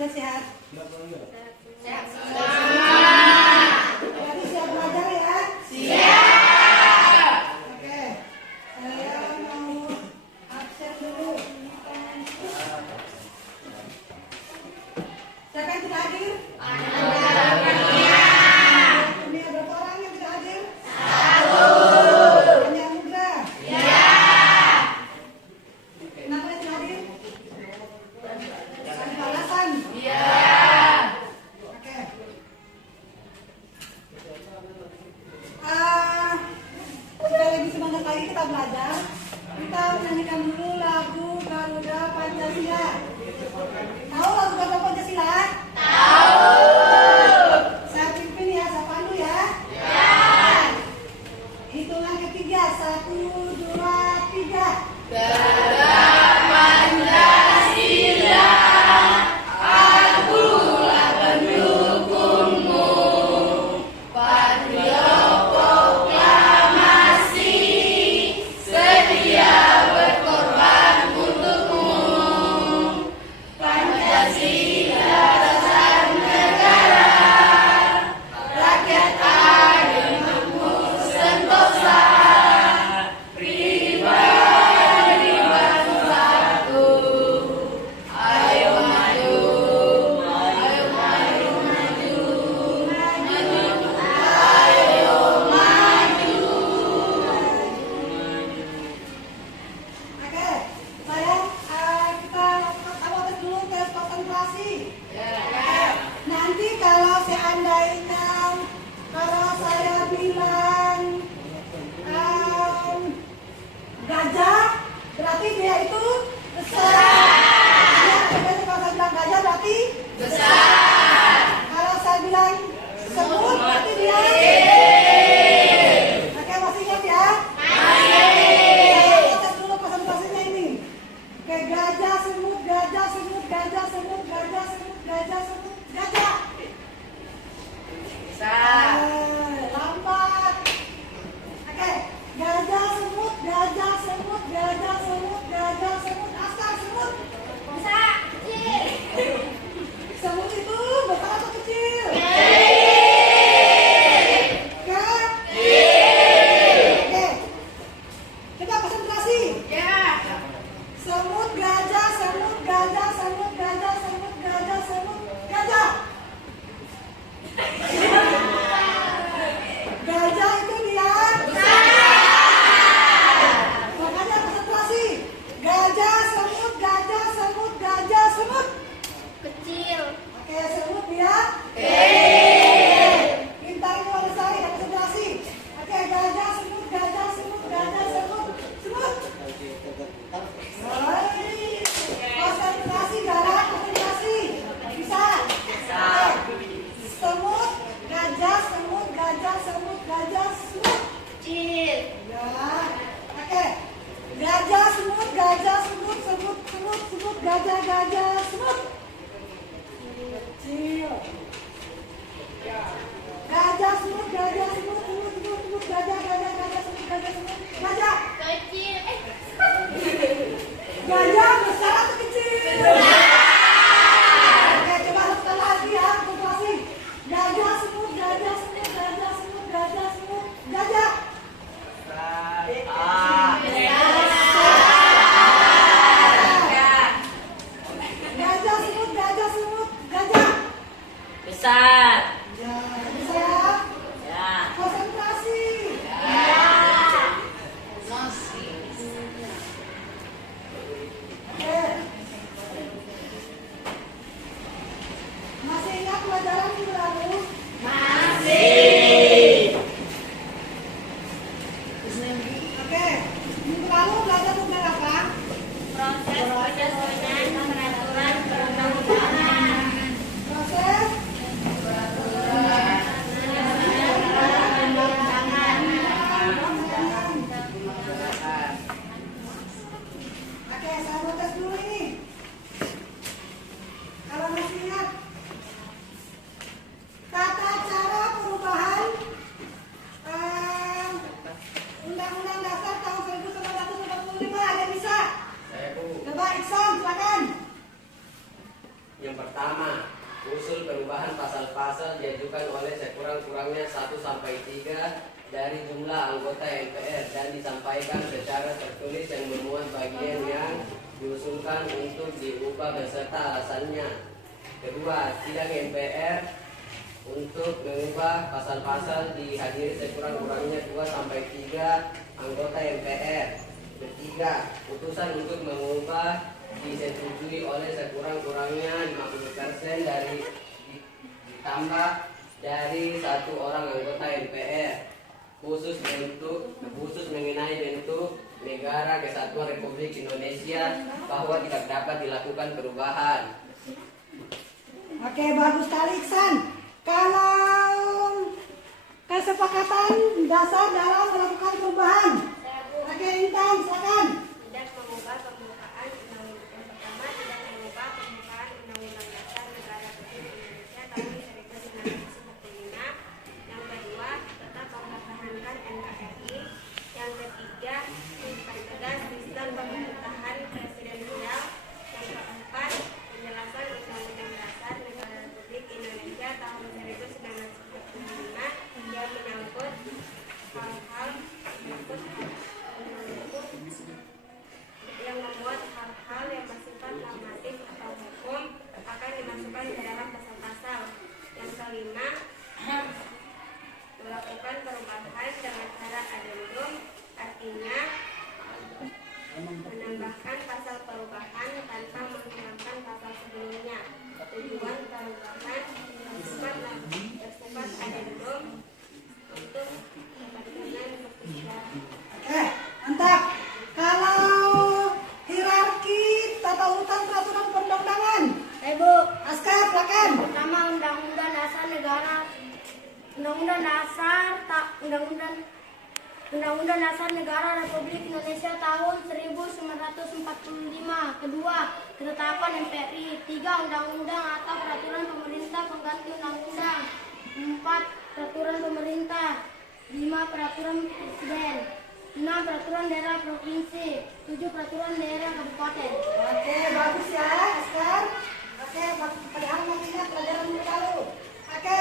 sudah sehat? Sehat. Berarti siap belajar ya? Siap. Oke. Saya mau absen dulu. Siapa yang tidak hadir? Ini berapa orang yang tidak hadir? 1. Hanya Anugra? Ya. Kenapa yang tidak hadir? Ada alasan? Ya. Oke. Kita lagi sebentar lagi kita belajar. Kita menyanyikan dulu lagu Garuda Pancasila. Tahu lagu Garuda Pancasila? Tahu. Saya pimpin ya, saya pandu ya. Ya. Hitungan ketiga, 1, 2, 3. Garuda Pancasila, akulah pendukungmu. Patriot proklamasi, sedia berkorban untukmu. Pancasila dasar negara, rakyat adil makmur sentosa, pribadi bersatu. Ayo maju, ayo maju, maju, maju, ayo maju. Oke, saya kita awal dulu tes konsentrasi. Nanti kalau seandainya saya bilang gajah, berarti dia itu besar. Ya, kalau saya bilang gajah berarti Besar. kalau saya bilang semut berarti dia. Oke, masih ingat ya? Saya tes dulu konsentrasinya ini. Oke, gajah, semut, gajah, semut, gajah, semut, gajah, semut, gajah, semut, gajah. Besar. Lambat. Oke, gajah, semut, gajah, semut, gajah, semut, gajah, semut, asal semut. Bisa. Kecil. Semut itu besar atau kecil? Oke. Kita konsentrasi. Ya. Semut, gajah, semut, gajah, semut, gajah, semut, gajah, semut, gajah. Gajah itu dia. Makanya konsentrasi. Gajah, semut, gajah, semut, gajah, semut. Kecil. Oke, semut dia. Pintar itu ada sari, ada konsentrasi. Oke, gajah, semut, gajah, semut, gajah, semut, semut. Baik. Konsentrasi, darah, konsentrasi. Bisa? Oke. Semut, gajah, semut, gajah, semut, gajah, semut. Kecil. Ya. Oke. Gajah, semut, gajah, semut, semut, semut, semut, gajah, gajah, semut. Kecil. Gajah, semut, gajah, semut, semut, semut, semut, gajah, gajah, gajah, semut, gajah, semut, gajah. Kecil. Gajah besar atau kecil? Oke, coba sekali lagi ya, konsentrasi. Gajah, semut, gajah, semut, gajah, semut, gajah, semut, gajah. Gajah, semut, gajah, semut, gajah. Besar. Ya, bisa ya? Ya. Konsentrasi. Oke. Masih ingat pelajaran minggu lalu? Masih. Oke. Minggu lalu belajar tentang apa? Proses penyesuaian peraturan perundang-undangan. Proses Oke, saya mau tes dulu ini. Kalau masih ingat, kata Yang pertama, usul perubahan pasal-pasal diajukan oleh sekurang-kurangnya 1-3 dari jumlah anggota MPR dan disampaikan secara tertulis yang memuat bagian yang diusulkan untuk diubah beserta alasannya. Kedua, sidang MPR untuk mengubah pasal-pasal dihadiri sekurang-kurangnya 2-3 anggota MPR. Ketiga, putusan untuk mengubah disetujui oleh sekurang-kurangnya 50% dari ditambah dari 1 orang anggota MPR khusus mengenai bentuk negara kesatuan Republik Indonesia bahwa tidak dapat dilakukan perubahan. Oke, bagus sekali Iksan. Kalau kesepakatan dasar dalam melakukan perubahan. Oke, Intan, silakan. Tidak mengubah pembukaan undang-undang pertama, tidak mengubah pembukaan Undang-Undang Dasar Negara Republik Indonesia tahun 1945. Yang kedua, tetap mempertahankan NKRI. Yang ketiga, mempertegas sistem pemerintahan presidensial. Yang keempat, penjelasan Undang-Undang Dasar Negara Republik Indonesia tahun 1945 yang menyangkut hal-hal yang membuat hal-hal yang bersifat normatif atau hukum akan dimasukkan ke dalam pasal-pasal. Yang kelima, melakukan perubahan dengan cara adendum, artinya menambahkan pasal perubahan tanpa menghilangkan pasal sebelumnya. Tujuan perubahan bersifat adendum untuk kepentingan berkeadilan. Mantap. Kalau hierarki tata urutan peraturan perundang-undangan. Ibu, Askar, silakan. pertama Undang-Undang Dasar Negara Undang-Undang Dasar Negara Republik Indonesia tahun 1945. Kedua, ketetapan MPRI. 3, undang-undang atau peraturan pemerintah pengganti undang-undang. 4, peraturan pemerintah. 5, peraturan presiden. 6, peraturan daerah provinsi. 7, peraturan daerah kabupaten. Oke, bagus ya, Askar. Oke, padahal masih ingat pelajaran minggu lalu. Oke,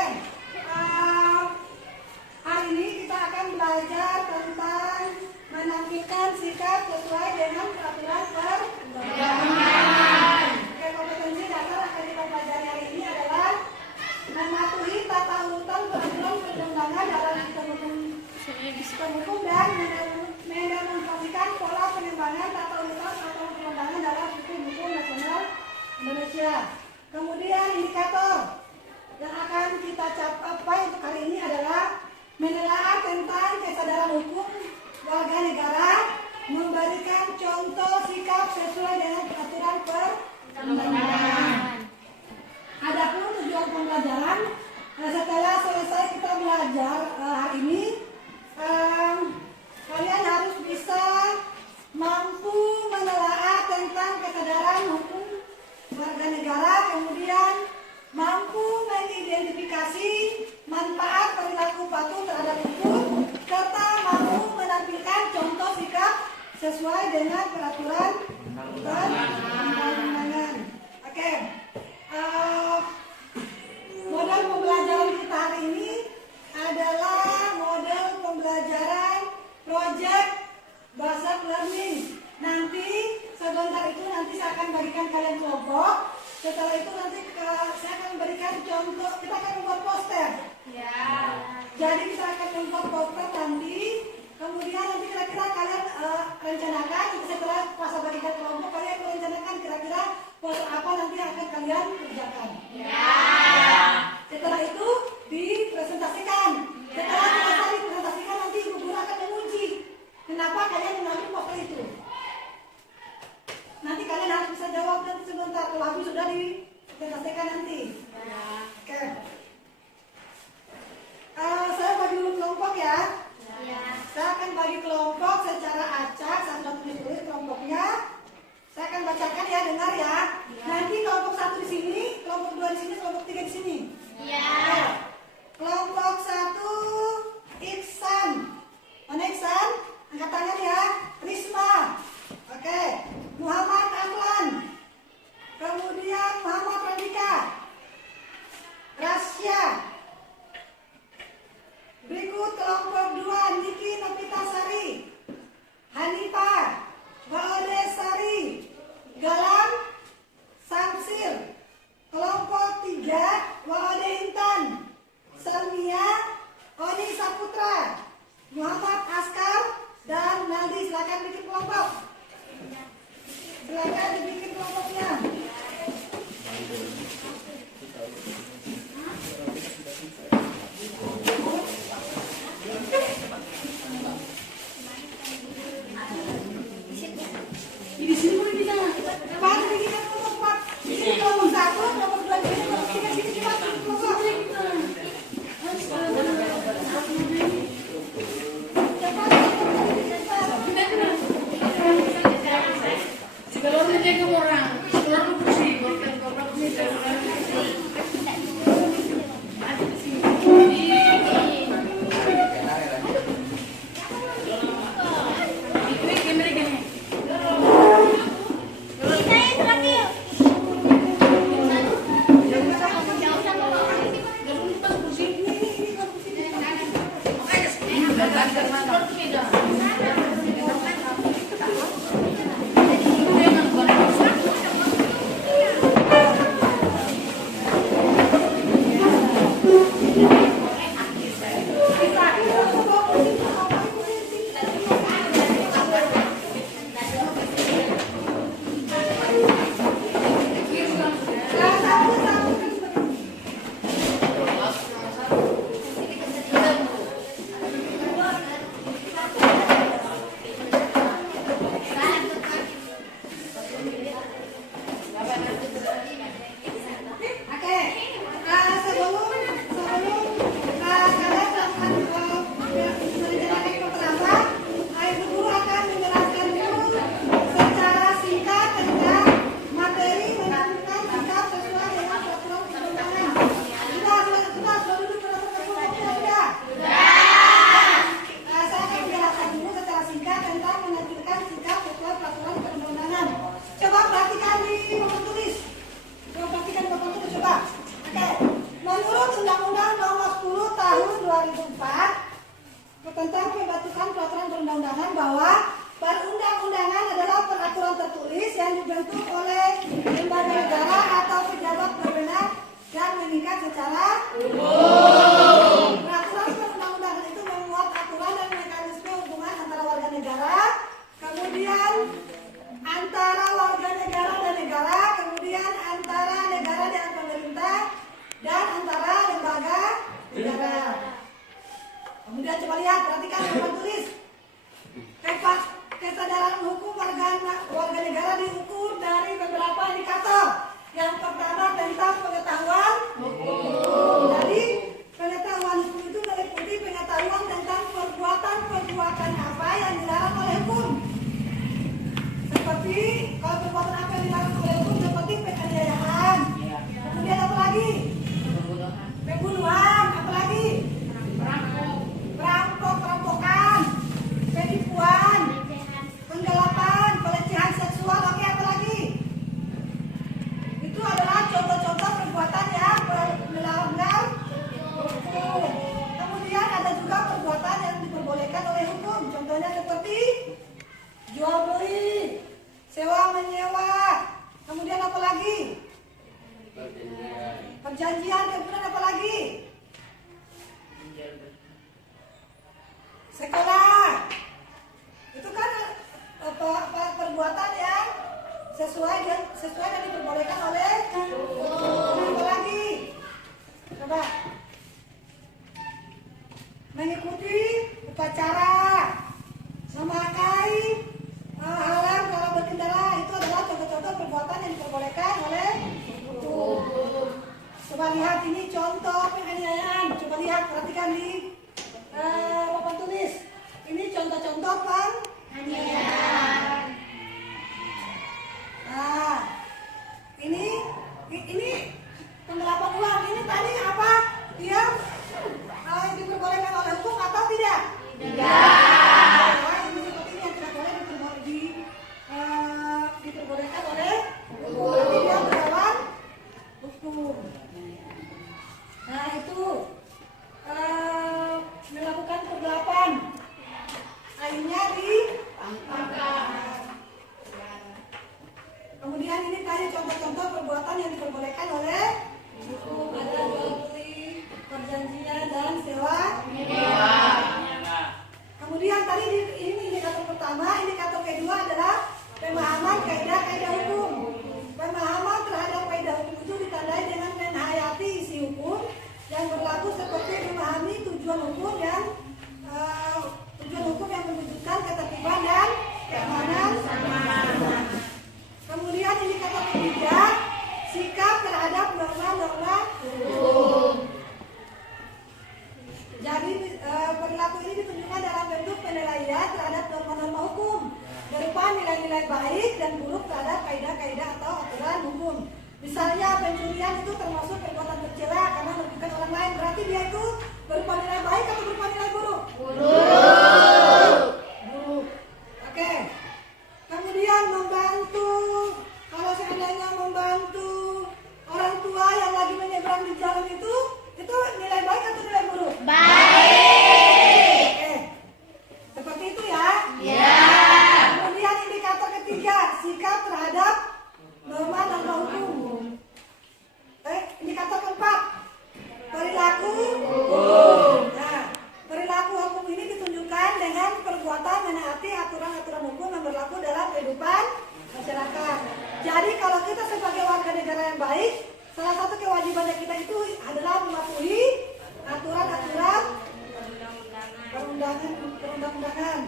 hari ini kita akan belajar tentang menampilkan sikap sesuai dengan peraturan perundang-undangan. Oke, kompetensi dasar akan kita pelajari hari ini adalah mematuhi tata urutan peraturan perundang-undangan dalam sistem hukum dan mendemonstrasikan pola pengembangan tata urutan peraturan perundang-undangan dalam sistem hukum nasional Indonesia. Kemudian indikator yang akan kita capai untuk hari ini adalah menelaah tentang kesadaran hukum warga negara, memberikan contoh sikap sesuai dengan peraturan perundang-undangan. Adapun tujuan pembelajaran, setelah selesai kita belajar hari ini, kalian harus bisa mampu menelaah tentang kesadaran hukum warga negara, kemudian mampu mengidentifikasi manfaat perilaku patuh terhadap hukum, serta mampu menampilkan contoh sikap sesuai dengan peraturan perundang-undangan. Oke, model pembelajaran kita hari ini adalah model pembelajaran project based learning. Nanti sebentar itu saya akan bagikan kalian kelompok. Setelah itu nanti saya akan berikan contoh, kita akan membuat poster. Ya. Jadi kita akan membuat poster nanti. Kemudian nanti kira-kira kalian rencanakan, setelah pas bagikan kelompok kalian merencanakan kira-kira poster apa nanti akan kalian kerjakan. Ya. Setelah itu dipresentasikan. Setelah selesai dipresentasikan nanti ibu guru akan menguji kenapa kalian mengambil poster itu. Nanti kalian harus bisa jawab nanti sebentar kalau habis sudah dipresentasikan nanti. Oke. Saya bagi dulu kelompok ya. Saya akan bagi kelompok secara acak, saya sudah tulis kelompoknya. Saya akan bacakan ya, dengar ya. Nanti kelompok 1 di sini, kelompok 2 di sini Coba. Oke. Menurut Undang-Undang Nomor 10 Tahun 2004 tentang pembentukan peraturan perundang-undangan bahwa perundang-undangan adalah peraturan tertulis yang dibentuk oleh lembaga negara atau pejabat berwenang dan mengikat secara umum. Peraturan perundang-undangan itu memuat aturan dan mekanisme hubungan antara warga negara, kemudian antara warga negara dan negara, kemudian antara negara dan pemerintah, dan antara lembaga negara. Kemudian coba lihat, perhatikan yang tulis. Kesadaran hukum warga negara diukur dari beberapa indikator. Yang pertama tentang pengetahuan hukum. Jadi pengetahuan hukum itu meliputi pengetahuan tentang perbuatan apa yang dilarang oleh hukum. Seperti kalau perbuatan apa yang dilarang oleh hukum seperti penganiayaan. Kemudian apa lagi? Pembunuhan. Apa lagi? Perampokan, penipuan, penggelapan, pelecehan seksual. Oke, apa lagi? Itu adalah contoh-contoh perbuatan yang melanggar hukum. Kemudian ada juga perbuatan yang diperbolehkan oleh hukum. Contohnya seperti jual beli, sewa menyewa. Kemudian apa lagi? Perjanjian. Kemudian apa lagi? Sekolah. Itu kan perbuatan yang sesuai dan diperbolehkan oleh apa lagi? Coba. Mengikuti upacara, memakai alarm kalau berkendara, itu adalah contoh-contoh perbuatan yang diperbolehkan oleh hukum. Coba lihat ini contoh penganiayaan. Coba lihat, perhatikan di papan tulis. Ini contoh-contoh penganiayaan. Nah, ini penggelapan uang. Ini tadi apa? Dia diperbolehkan oleh hukum atau tidak? Tidak. Nah, ini seperti ini yang tidak boleh diperbolehkan oleh hukum. Tapi dia melawan hukum. Nah, itu melakukan pergelapan. Akhirnya kemudian ini tadi contoh-contoh perbuatan yang diperbolehkan oleh hukum. Ada jual beli, perjanjian, dan sewa menyewa. Kemudian tadi ini indikator pertama. Indikator kedua adalah pemahaman kaidah-kaidah hukum. Pemahaman terhadap kaidah hukum itu ditandai dengan menghayati isi hukum yang berlaku seperti memahami tujuan hukum yang mewujudkan ketertiban dan keamanan. Kemudian indikator ketiga, sikap terhadap norma-norma hukum. Jadi perilaku ini ditunjukkan dalam bentuk penilaian terhadap norma-norma hukum berupa nilai-nilai baik dan buruk terhadap kaidah-kaidah atau aturan hukum. Misalnya pencurian itu termasuk perbuatan tercela karena merugikan orang lain. Berarti dia itu berupa nilai baik atau berupa nilai buruk? Buruk. Oke. Kemudian membantu. Kalau seandainya membantu orang tua yang lagi menyeberang di jalan itu nilai baik atau nilai buruk? Baik. Oke. Seperti itu ya? Iya. Kemudian indikator ketiga, sikap terhadap norma-norma hukum. Indikator keempat, perilaku hukum. Nah, perilaku hukum ini ditunjukkan dengan perbuatan menaati aturan-aturan hukum yang berlaku dalam kehidupan masyarakat. Jadi kalau kita sebagai warga negara yang baik, salah satu kewajibannya kita itu adalah mematuhi aturan-aturan perundang-undangan.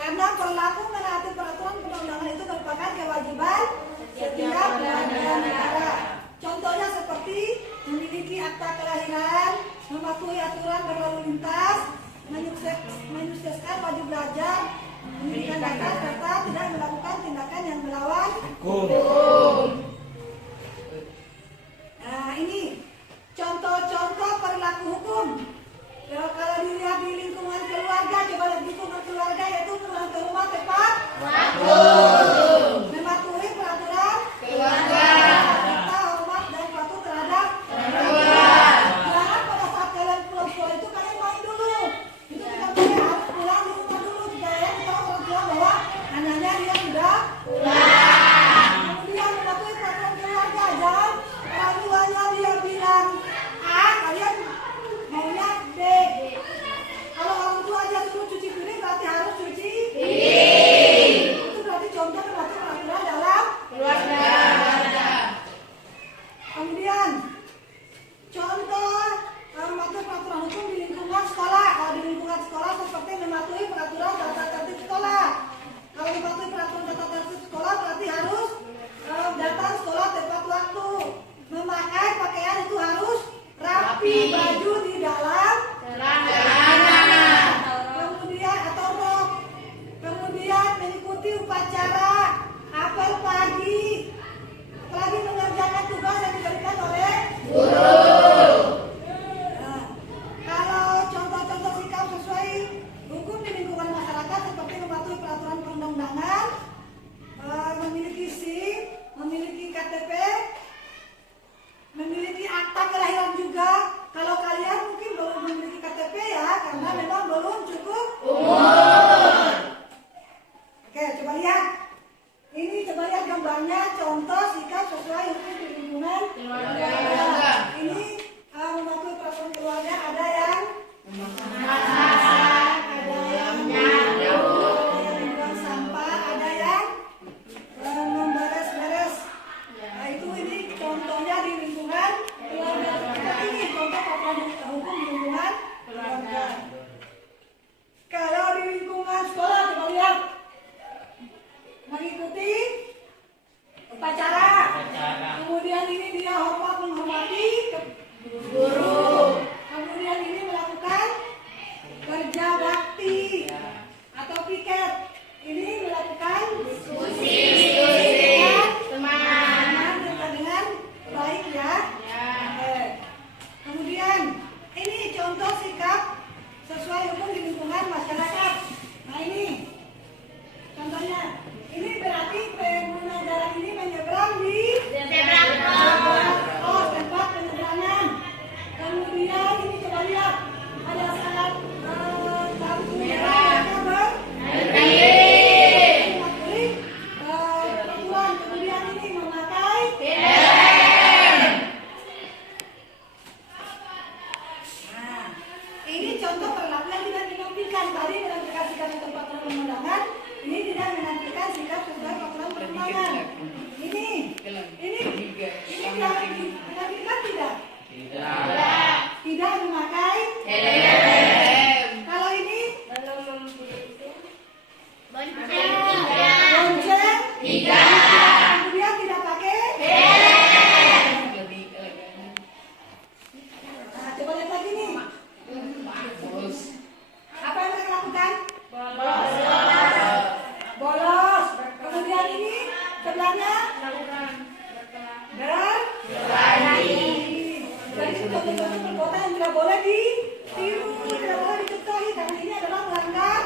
Karena perilaku menaati peraturan perundang-undangan itu merupakan kewajiban setiap warga negara. Contohnya seperti memiliki akta kelahiran, mematuhi aturan berlalu lintas, menyukseskan wajib belajar, memberikan data serta tidak melakukan tindakan yang melawan hukum. Nah, ini contoh-contoh perilaku hukum. Kalau dilihat di lingkungan keluarga, coba lihat lingkungan keluarga, yaitu pulang ke rumah tepat waktu, mematuhi peraturan keluarga, serta Keluarga. Ini mematuhi peraturan keluarga ada yang memasak, ada yang membuang sampah, ada yang memberes-beres. Nah itu ini contohnya di lingkungan keluarga. Ini contoh peraturan hukum di lingkungan keluarga. Kalau di lingkungan sekolah coba lihat mengikuti upacara. Kemudian ini dia menghormati guru. Kemudian ini melakukan kerja bakti atau piket. Ini melakukan diskusi teman dengan baik ya. Kemudian ini contoh sikap sesuai hukum di lingkungan masyarakat. Nah ini contohnya. Ini berarti pengguna jalan ini menyeberang di Zebra oh, tempat penyeberangan. Kemudian ini coba lihat pada saat lampu merah mematuhi peraturan. Kemudian ini memakai helm. Nah, ini contoh perlakuan tidak dinampilkan tadi menantikan sikap atau peraturan perundangan. Ini tidak menantikan sikap sesuai peraturan perundangan. Ini menantikan tidak? Tidak memakai helm. Kalau ini bonceng tidak. Kemudian tidak pakai helm. Nah, coba lihat lagi nih. Apa yang mereka lakukan? Bolos. Kemudian ini sebelahnya berlari. Jadi contoh-contoh perbuatan yang tidak boleh ditiru, tidak boleh dicontohi karena ini adalah melanggar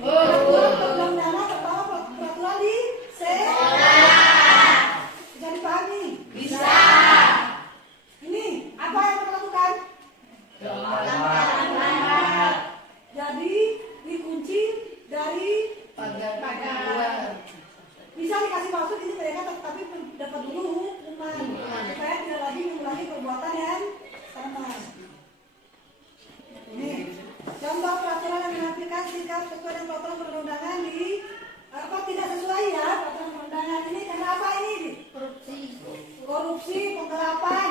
peraturan perundang-undangan terutama peraturan di sekolah. Bisa dipahami? Bisa. Ini apa yang mereka lakukan? Jadi dikunci dari pagar. Bisa dikasih maksud ini mereka tapi dapat dulu hukuman supaya tidak lagi mengulangi perbuatan yang sama. Ini contoh peraturan yang menampilkan sikap sesuai dengan peraturan perundangan di tidak sesuai ya peraturan perundangan ini karena apa ini? Korupsi, penggelapan.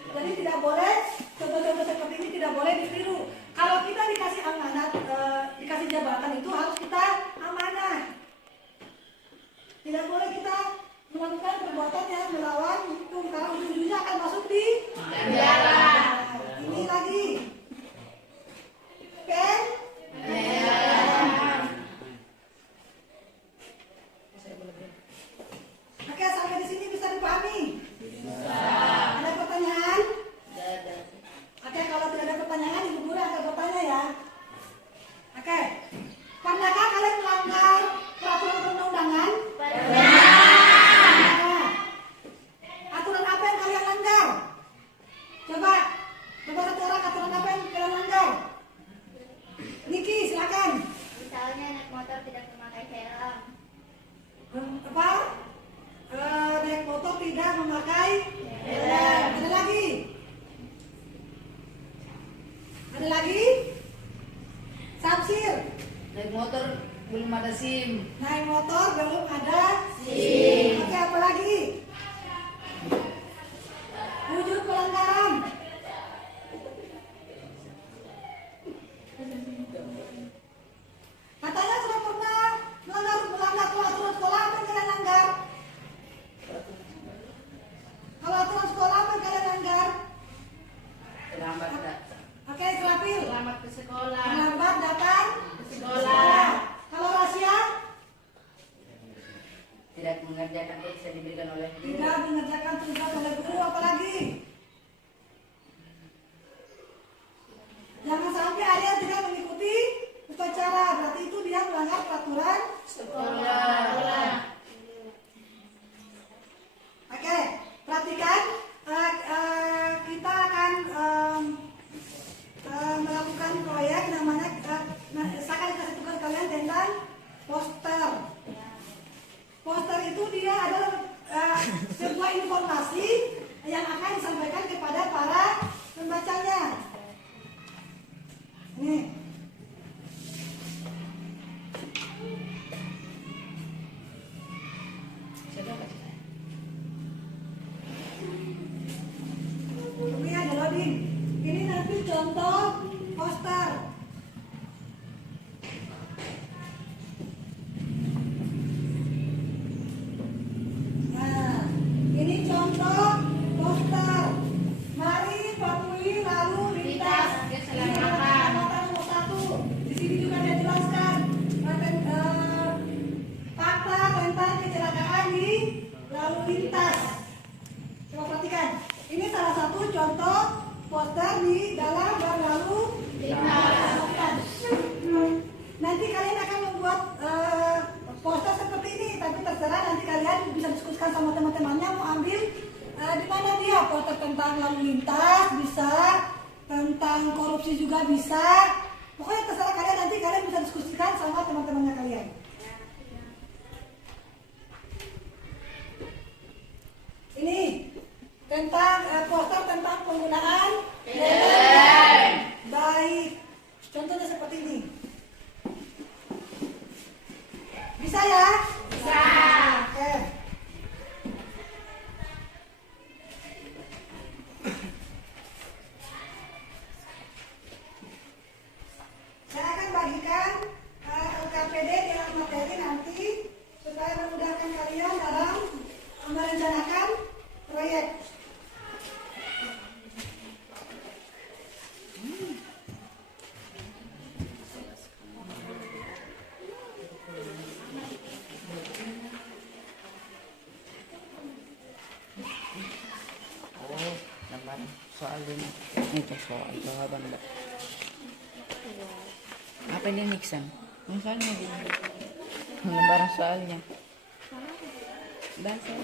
Jadi tidak boleh contoh-contoh seperti ini tidak boleh ditiru. Kalau kita dikasih amanat, dikasih jabatan itu harus kita amanah. Tidak boleh kita melakukan perbuatan yang melawan hukum karena ujung-ujungnya akan masuk di penjara. Ini lagi. Pen. Oke, sampai di sini bisa dipahami? Bisa. Ada pertanyaan? Oke, kalau tidak ada pertanyaan, Ibu Guru akan bertanya ya. Oke. Pernahkah kalian melanggar peraturan perundang-undangan? Pernah. Aturan apa yang kalian langgar? Coba satu orang aturan apa yang kalian langgar? Niki, silakan. Misalnya naik motor tidak memakai helm. Apa? Naik motor tidak memakai helm. Ada lagi? Ada lagi? Samsir. Naik motor belum ada SIM. Naik motor belum ada SIM. Oke, apa lagi? Wujud pelanggaran. Katanya sudah pernah melanggar aturan sekolah, apa yang kalian langgar? Kalau aturan sekolah apa yang kalian langgar? Terlambat datang. Oke, Serapil. Selamat ke sekolah. Terlambat datang Ke sekolah. Kalau rahasia? poster di dalam lalu nanti kalian akan membuat poster seperti ini, tapi terserah nanti kalian bisa diskusikan sama teman-temannya mau ambil di mana dia, poster tentang lalu lintas bisa, tentang korupsi juga bisa, pokoknya terserah kalian, nanti kalian bisa diskusikan sama teman-temannya kalian. Ini tentang poster tentang penggunaan BBM. Baik, contohnya seperti ini. Bisa ya? Bisa. Oke. Saya akan bagikan LKPD di materi nanti supaya memudahkan kalian dalam merencanakan proyek. Oh, lembar soal ini. Itu soal jawaban, Mbak. Apa ini Nixon? Misalnya gini. Lembaran soalnya. Bahasa.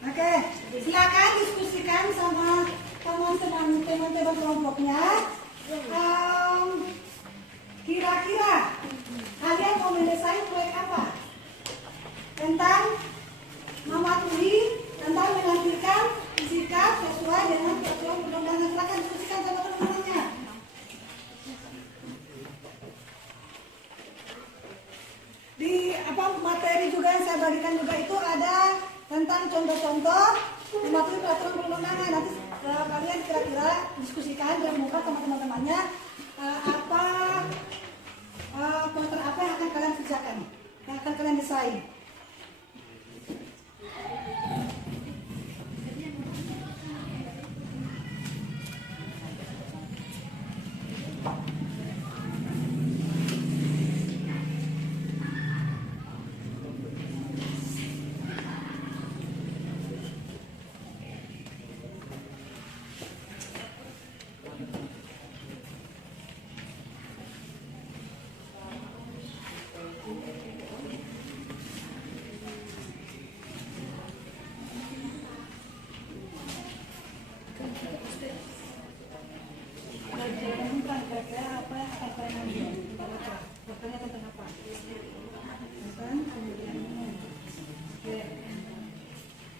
Oke, silakan diskusikan sama teman-teman kelompoknya. Kira-kira kalian mau mendesain proyek apa? Tentang mematuhi, tentang menampilkan sikap sesuai dengan peraturan perundangan. Silakan diskusikan sama teman-temannya. Di materi juga yang saya bagikan juga itu ada tentang contoh-contoh mematuhi peraturan perundangan. Nanti kalian kira-kira diskusikan dan muka sama teman-temannya poster apa yang akan kalian kerjakan, yang akan kalian desain.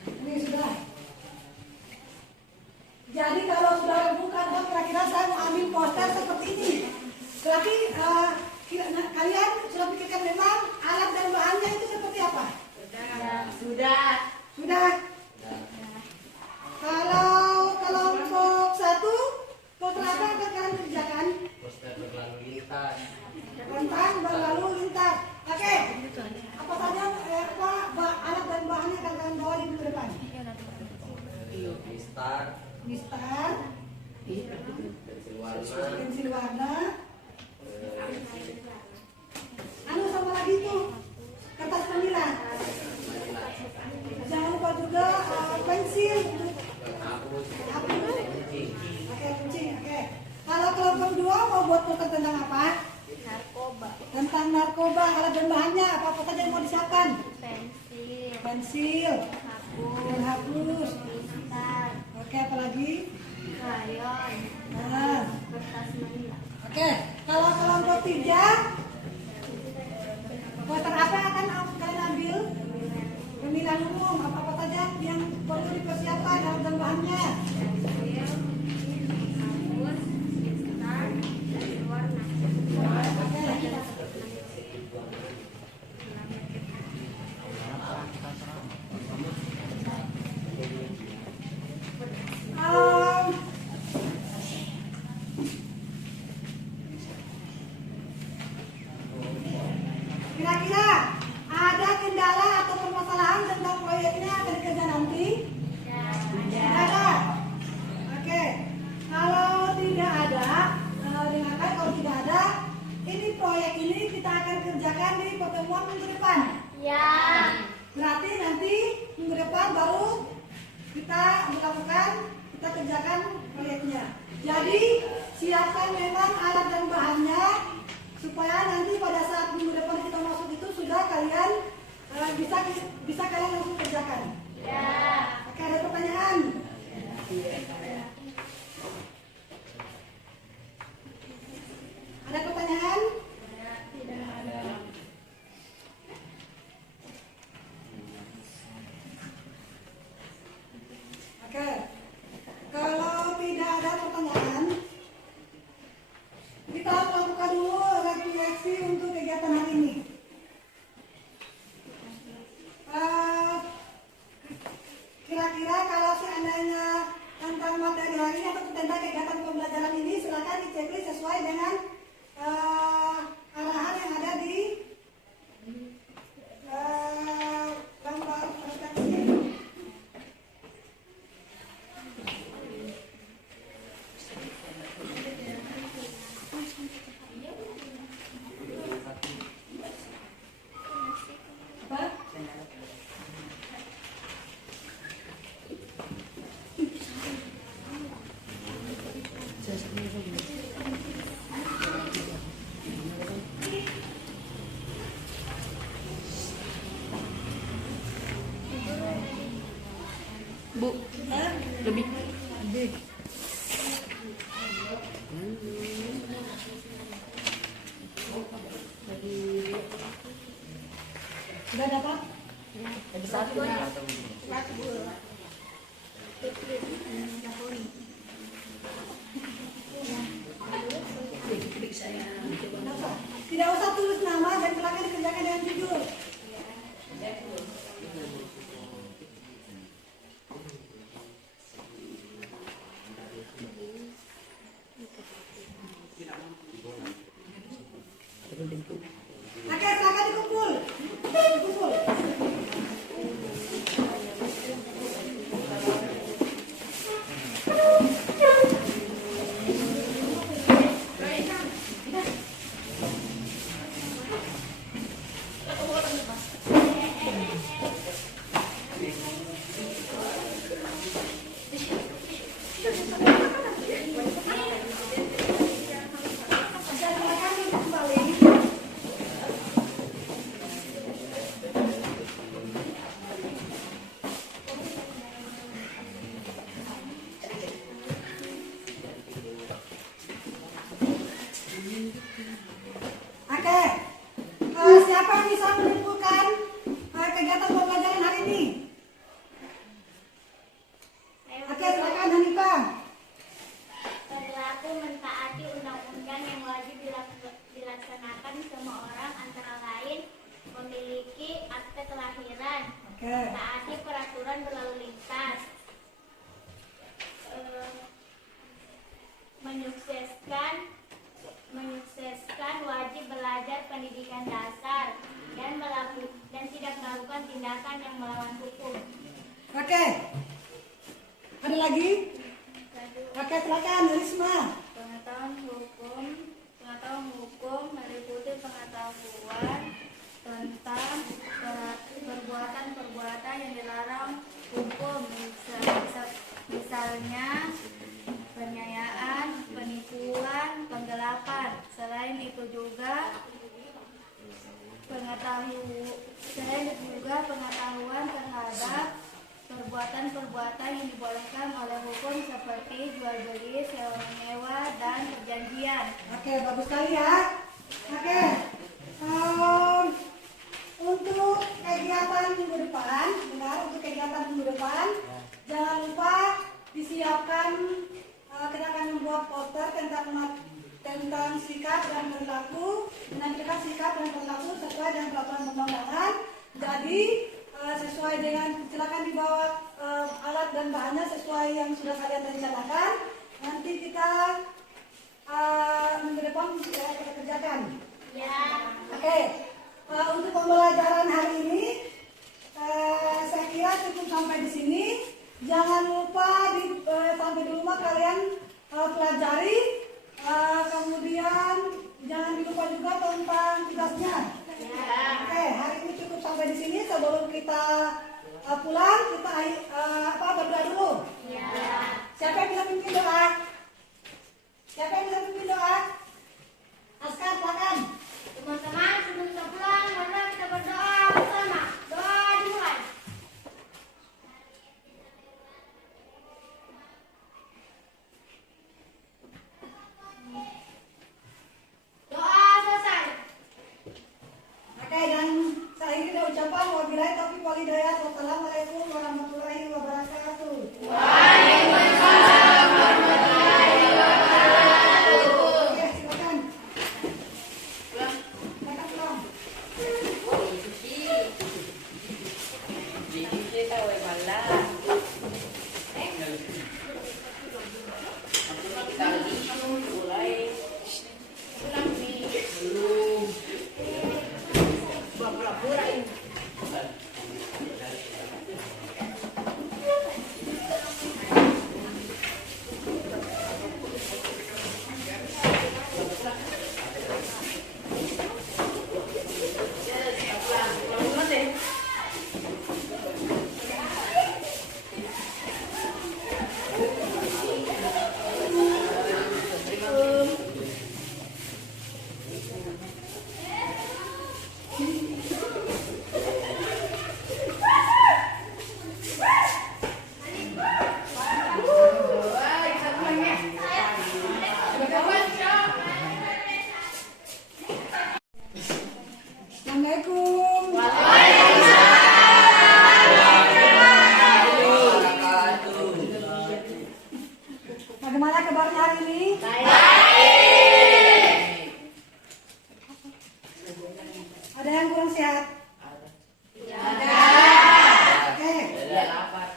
Ini sudah. Jadi kalau sudah bukan, kira-kira saya mau ambil poster seperti ini. Tapi kalian sudah pikirkan memang alat dan bahannya itu seperti apa? Sudah. Sudah. Kalau kelompok 1, poster apa yang akan kalian kerjakan? Poster berlalu lintas. Tentang berlalu lintas. Oke. Apa saja alat dan bahannya akan kalian bawa di minggu depan? Mistar, pensil warna, sama lagi itu kertas manila. Jangan lupa juga pensil, hapus. Oke, kuncing. Oke. Kalau kelompok 2 mau buat poster tentang apa? Narkoba. Tentang narkoba, alat dan bahannya apa saja yang mau disiapkan? Pensil, hapus. Oke, apa lagi? Krayon. Nah. Kertas manila. Oke, kalau kelompok 3, poster apa yang akan kalian ambil? Pemilihan umum, apa saja yang perlu dipersiapkan alat dan bahannya? Kira-kira ada kendala atau permasalahan tentang proyeknya akan dikerja nanti? Tidak ada. kita melakukan, kita kerjakan proyeknya. Jadi siapkan memang alat dan bahannya supaya nanti pada saat minggu depan kita masuk itu sudah kalian bisa kalian langsung kerjakan. Ya. Oke, ada pertanyaan? Ada pertanyaan? Tidak ada. Oke. Kalau tidak ada pertanyaan, kita lakukan dulu refleksi untuk kegiatan hari ini. Kira-kira kalau seandainya tentang materi hari ini atau tentang kegiatan pembelajaran ini, silakan diceklis sesuai dengan arahan yang ada di gambar refleksi. Bu, lebih. Sudah dapat? Ada satu. Tidak usah tulis nama dan silakan dikerjakan dengan jujur. Oke, silakan dikumpul. Dikumpul. Silakan kembali. Oke, siapa yang bisa menyimpulkan kegiatan pembelajaran hari ini? Oke, silakan Hanifah. Berlaku mentaati undang-undang yang wajib dilaksanakan semua orang, antara lain memiliki akte kelahiran, Oke. taati peraturan berlalu lintas, menyukseskan wajib belajar pendidikan dasar, dan tidak melakukan tindakan yang melawan hukum. Oke. Ada lagi? Oke, silakan Risma. Pengetahuan hukum meliputi pengetahuan tentang perbuatan-perbuatan yang dilarang hukum, misalnya penyayaan, penipuan, penggelapan. Selain itu juga pengetahuan terhadap perbuatan-perbuatan yang dibolehkan oleh hukum seperti jual beli, sewa menyewa, dan perjanjian. Oke, bagus sekali ya. Oke. Untuk kegiatan minggu depan, untuk kegiatan minggu depan, jangan lupa disiapkan. Kita akan membuat poster tentang sikap dan perilaku, menampilkan sikap dan perilaku sesuai dengan peraturan perundang-undangan. Jadi sesuai dengan, silakan dibawa alat dan bahannya sesuai yang sudah kalian rencanakan. Nanti kita minggu depan kita kerjakan. Ya. Oke. Untuk pembelajaran hari ini saya kira cukup sampai di sini. Jangan lupa sampai di rumah kalian pelajari. Kemudian jangan lupa juga tentang tugasnya. Ya. Oke, hari ini cukup sampai di sini. Sebelum kita pulang, kita berdoa dulu. Ada yang kurang sehat? Ada. Oke. Ada lapar.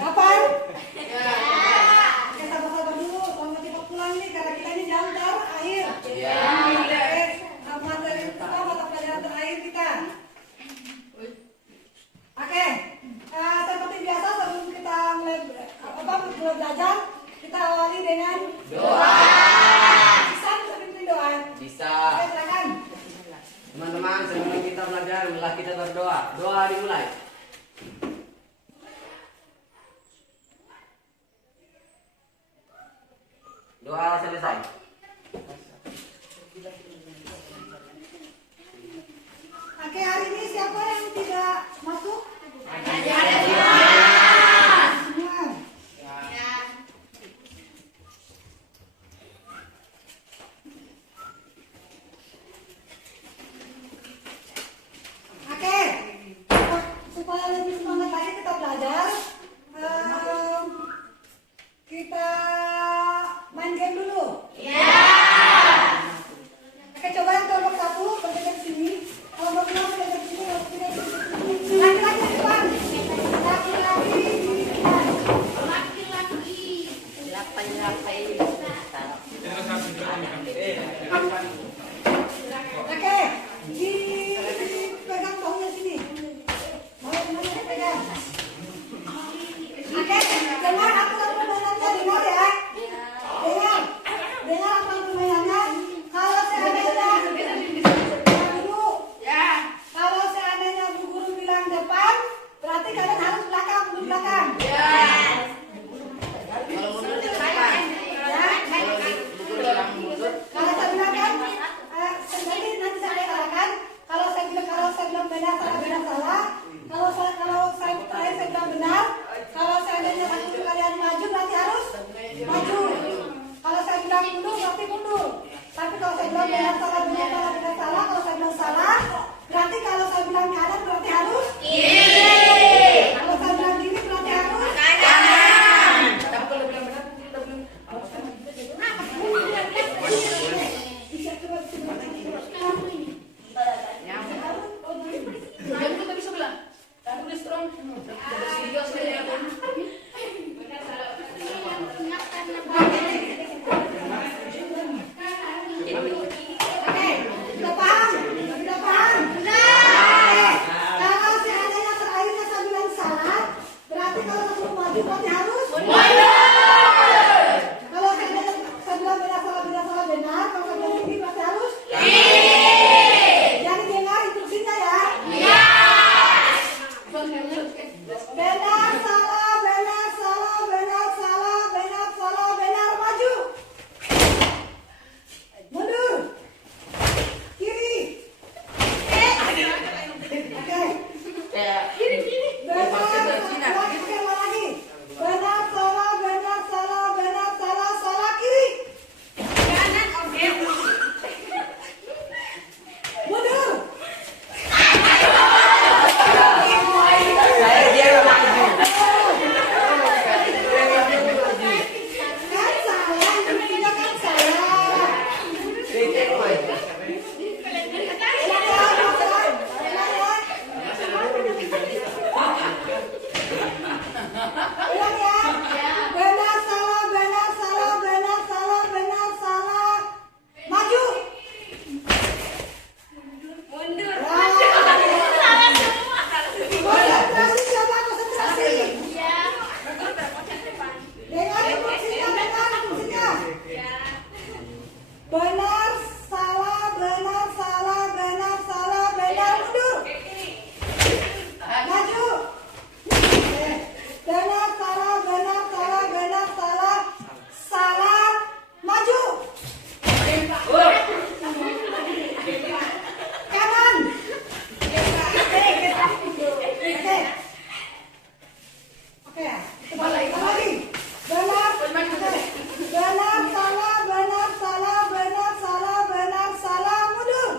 Lapar? Oke, sabar-sabar dulu. Selamat cepat pulang nih karena kita ini jam terakhir. Iya. Oke, materi kita mata pelajaran terakhir kita. Oke, seperti biasa sebelum kita mulai belajar, kita awali dengan Doa. Bisa pimpin doa. Bisa. Oke, silakan. Teman-teman, sebelum kita belajar, marilah kita berdoa. Doa dimulai. Doa selesai. Oke, hari ini siapa yang tidak masuk? Semua. Oke, supaya lebih semangat lagi kita belajar, kita main game dulu. Oke, coba yang kelompok satu bergerak sini, kelompok dua bergerak sini, kelompok tiga bergerak sini. Laki-laki di depan, laki-laki di depan. Oke, dipegang bahunya sini. Mau mana dipegang? Oke, dengar aturan permainannya, dengar ya. Dengar aturan permainannya. Kalau seandainya Bu Guru bilang depan, berarti kalian harus belakang, mundur belakang. Kalau saya bilang kan, nanti saya katakan. Kalau saya bilang benar salah. Kalau saya bilang benar. Kalau seandainya satu kalian maju, berarti harus maju. Kalau saya bilang mundur, berarti mundur. Tapi kalau saya bilang benar salah. Kalau saya bilang salah, berarti kalau saya bilang kanan, berarti harus kiri. Kalau saya bilang kiri, berarti harus kanan. Tapi kalau bilang benar, kita belum. Yang kita bisa bilang, aku udah strong. Video saya Oke, sudah paham? Sudah paham? Kalau seandainya terakhirnya saya bilang salah, berarti kalau saya suruh maju, berarti harus Kalau seandainya saya bilang benar, benar. Kalau saya bilang kiri, berarti harus Jadi dengar instruksinya ya. Benar, maju. Mundur. Kiri. Oke. Benar, lagi. Benar, salah, kiri. Mundur. Kan salah, instruksinya kan salah. Ulang ya. Benar, salah. Maju. mundur. Konsentrasi siapa? Konsentrasi. Dengar instruksinya. Benar, salah, mundur. Maju. Benar, salah, maju. Kanan. Oke, coba lagi. Benar, salah, mundur.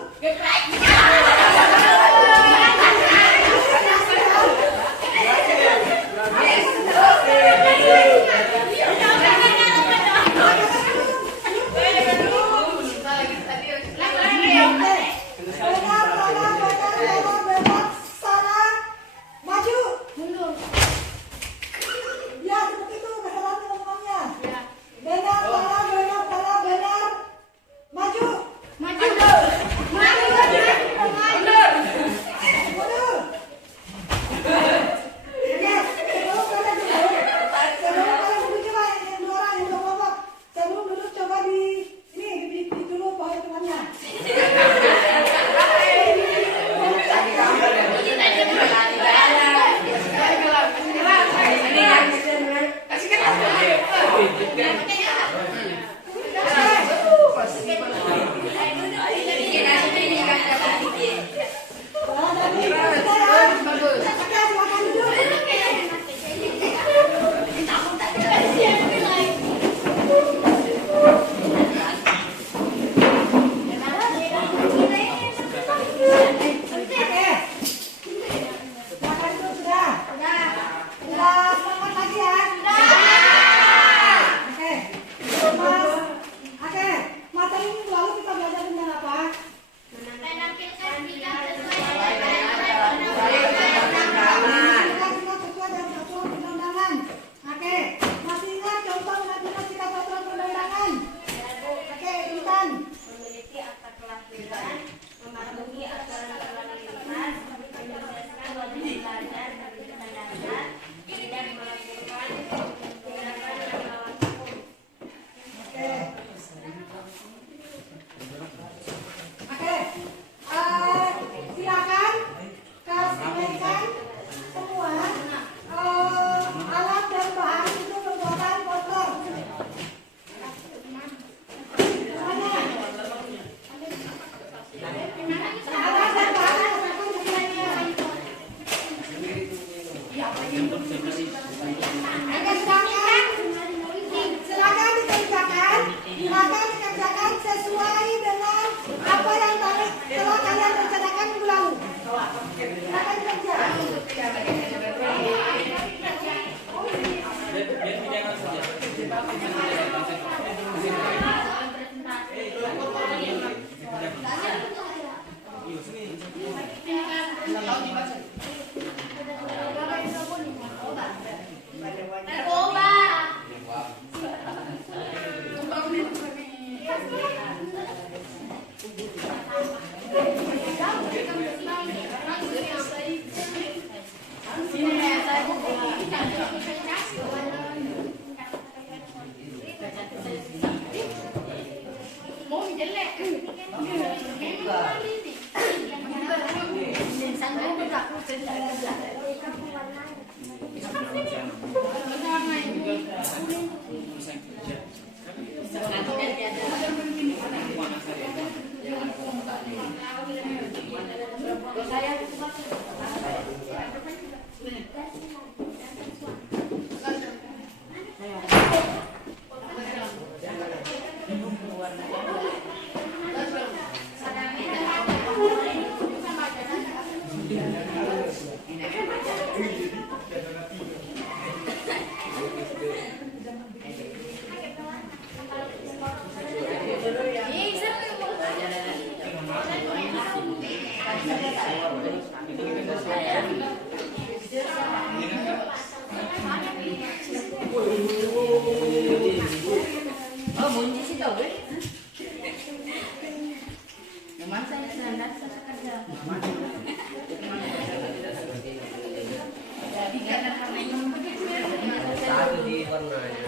Satu di warnanya.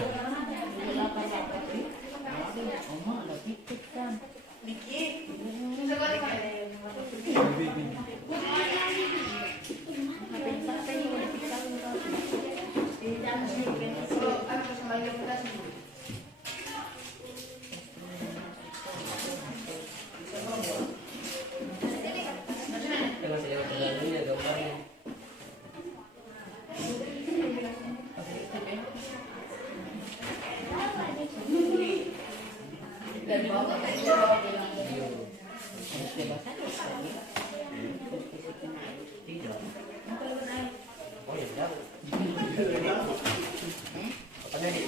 Jangan saya gambarnya gambarnya. Oh ya, siap. Apanya di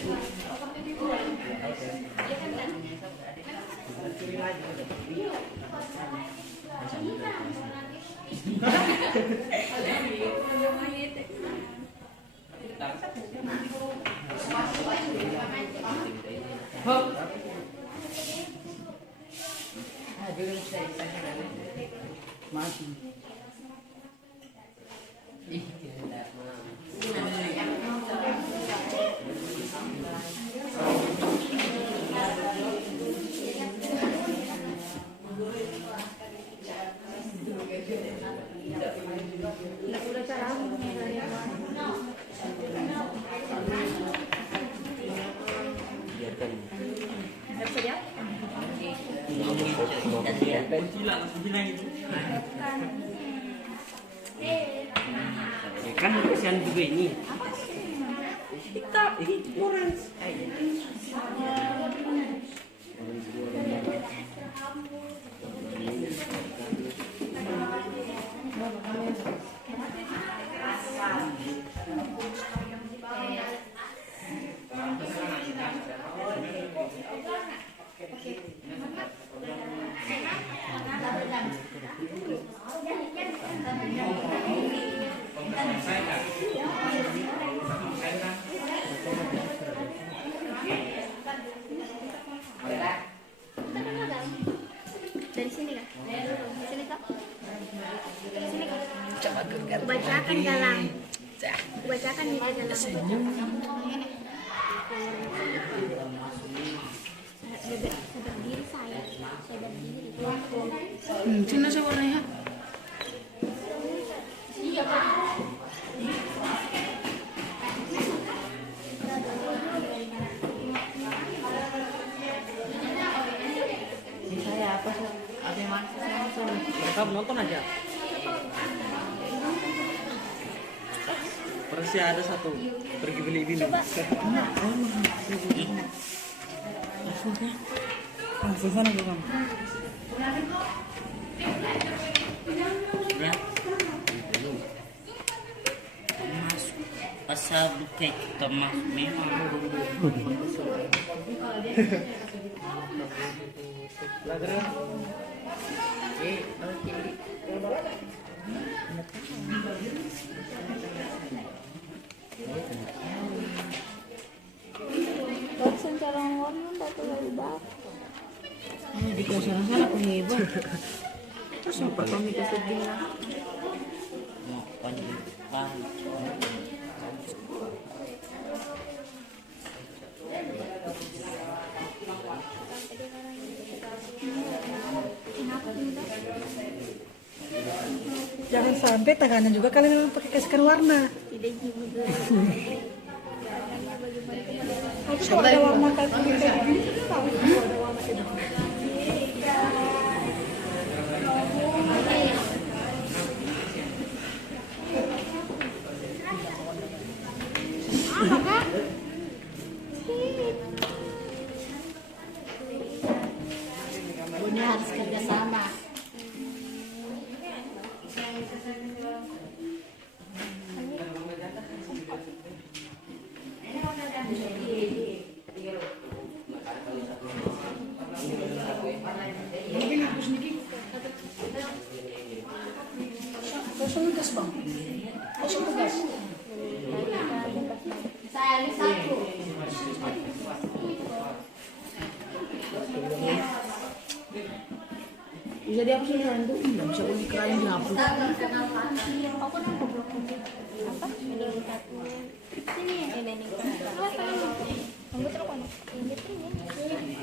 itu? Kan kesian juga ini. Kita ini orange. Dari sini kah? Dari sini kah? Sini kah? Bacakan galang. Bacakan nih galang. Berdiri saya berdiri. Sino sa warnanya? Saya apa sih? Ada yang mana? Mereka menonton aja. Persia ada satu pergi beli ini. Langsung sana bukan? Ya. Masuk. Pas sabuk kayak Thomas memang. Baksan cara ngomong tapi lalu bak. Di kosan sana aku hebat. Terus apa kami kesedih lah. Mau panjang. Jangan sampai tangannya juga kalian memang pakai kasihkan warna. Tidak juga. Tapi kalau ada warna kayak gini, tahu kalau ada warna kayak gini. Bunda harus kerjasama. Kosong gas bang, kosong gas. Saya satu. Bisa dihapus kan tuh? Nggak bisa uji kerain dihapus. Aku udah goblok apa? Ini satu. Sini ini. Apa ini? Rambut terus kan? Ini tuh ini.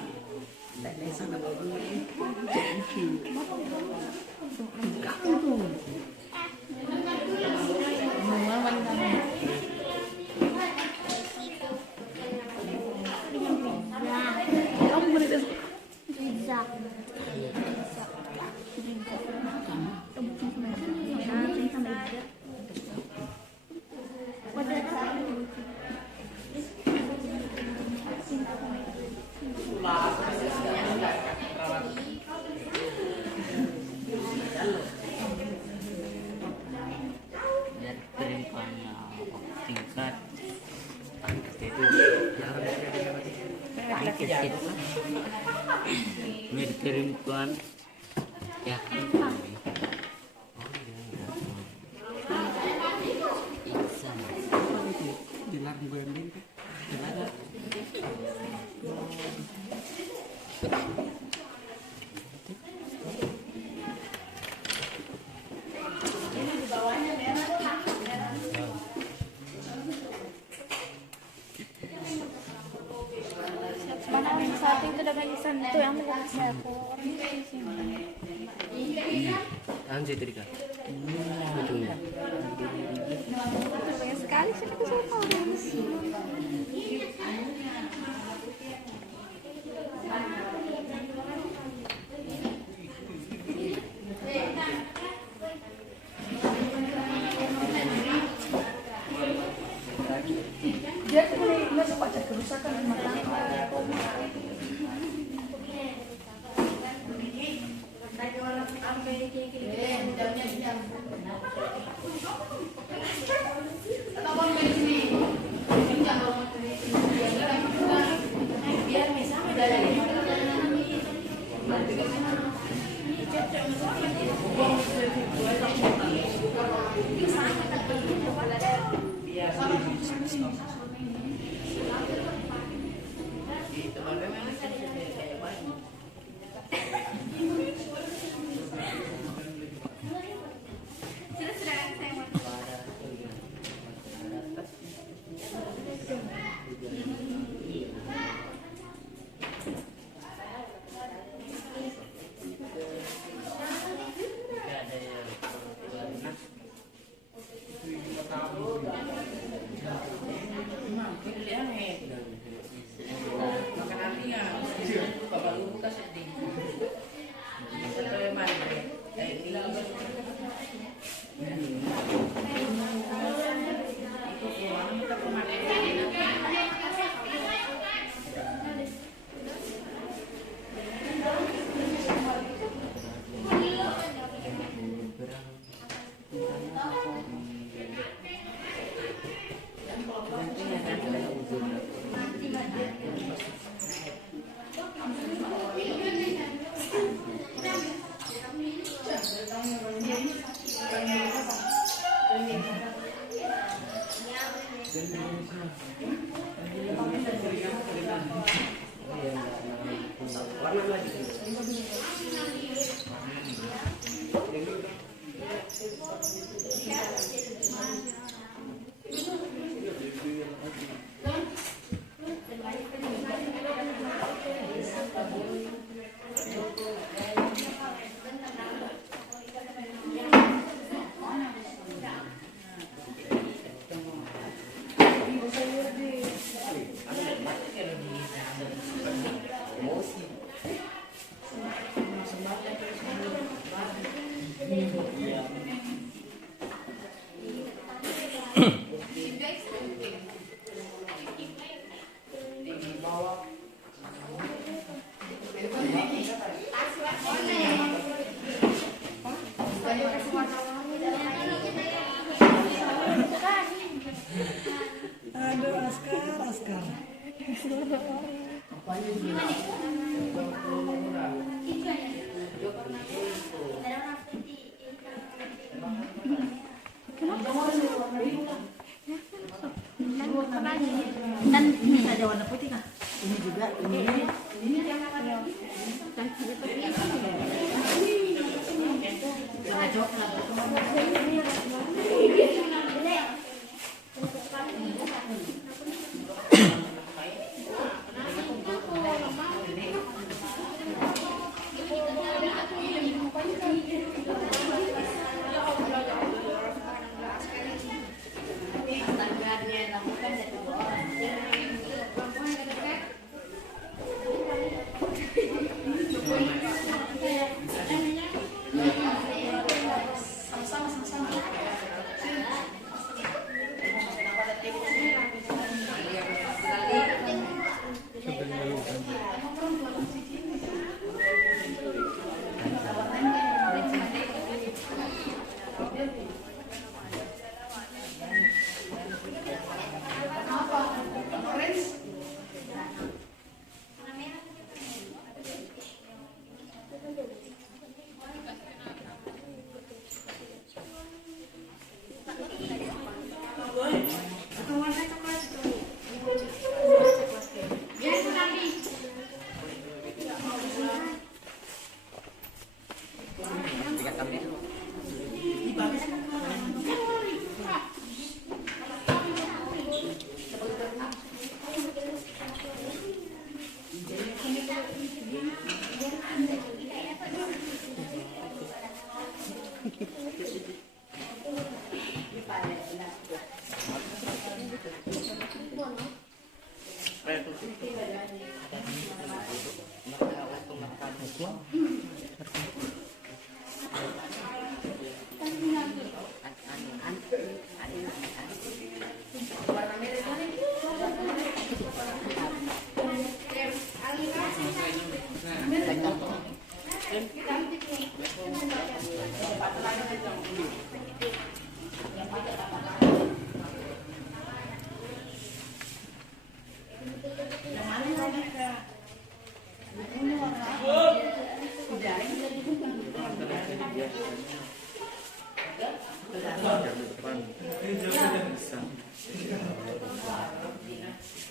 Kamu boleh tes. Bisa. Biar perempuannya tingkat itu biar perempuan ya Iksan Dilarang banding. Mana yang satu itu udah Iksan itu yang mau saya aku. Anjir tadi kan. Banyak sekali sih aku suka. Dia nggak sempat cek kerusakan di mata. Dan ini ada warna putih kah? Ini juga ini. Warna coklat.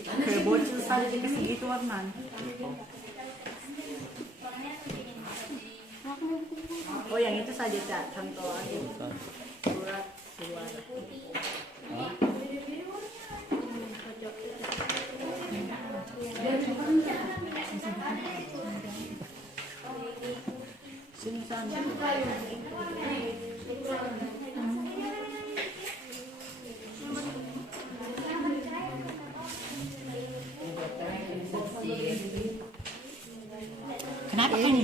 Kayak bocil saja dikasih gitu warna. Oh yang itu saja Cak, contoh aja. Surat suara. Sini sana. Kenapa kan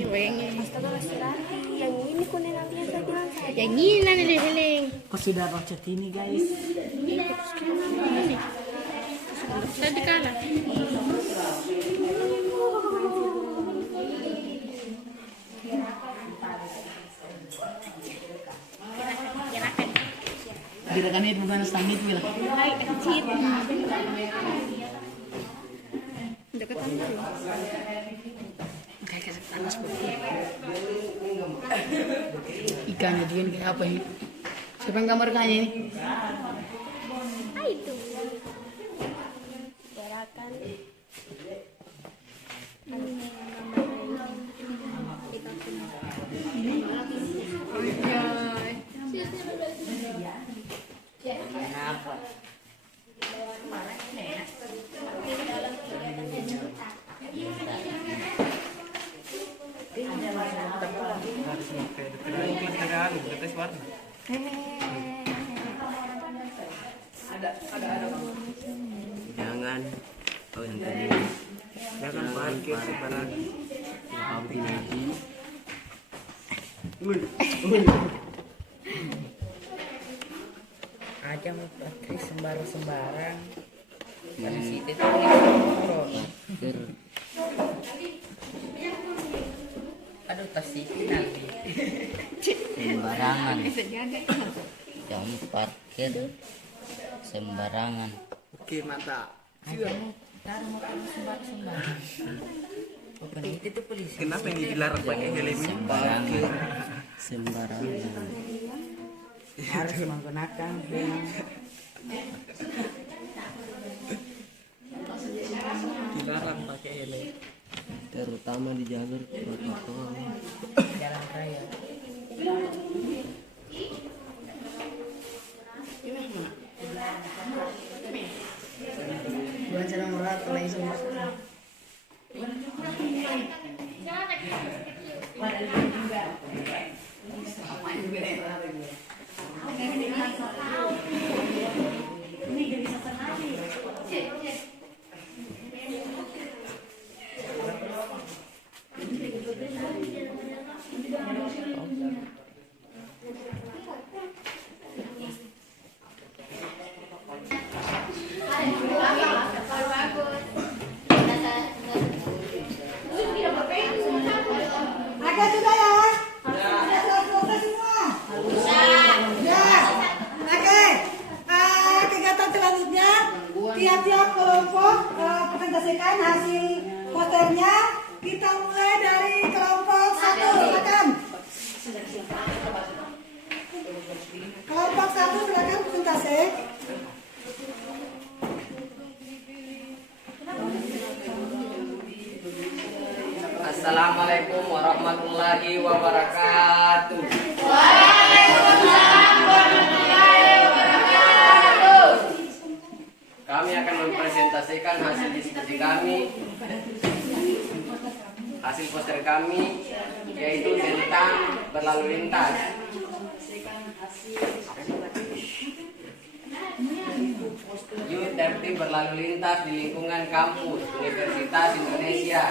Yang ini kuning nanti yang saya bilang saya. Yang ini nanti dihiling. kok sudah rocet ini guys? Saya dikalah. Gerakan itu bukan sangit bila. Hai kecil. Deketan dulu. Kayak panas putih. Ikannya dia kayak apa ini? Siapa yang gambar ikannya ini? Ah itu. Gerakan. Kenapa? Jangan. Oh yang tadi. Jangan parkir sekarang. Apa lagi? Aja mau parkir sembarang. Karena situ itu Parkir. aduh tas itu nanti. Sembarangan. Jangan parkir sembarangan. Oke mata. Aja mau Taruh motor sembah. Itu polisi. Kenapa ini dilarang pakai helm ini? Sembarangan. Harus menggunakan helm. Dilarang pakai helm. Terutama di jalur protokol. Jalan raya. Bukan cara merat oleh isu. Agak sudah ya? Sudah selesai semua? Ya. Oke. Kegiatan selanjutnya, tiap-tiap kelompok presentasikan hasil posternya. Kita mulai dari kelompok 1, silakan. Kelompok 1 silakan presentasi. Assalamualaikum warahmatullahi wabarakatuh. Kami akan mempresentasikan hasil diskusi kami, hasil poster kami, yaitu tentang berlalu lintas. Yuk tertib berlalu lintas di lingkungan kampus Universitas Indonesia.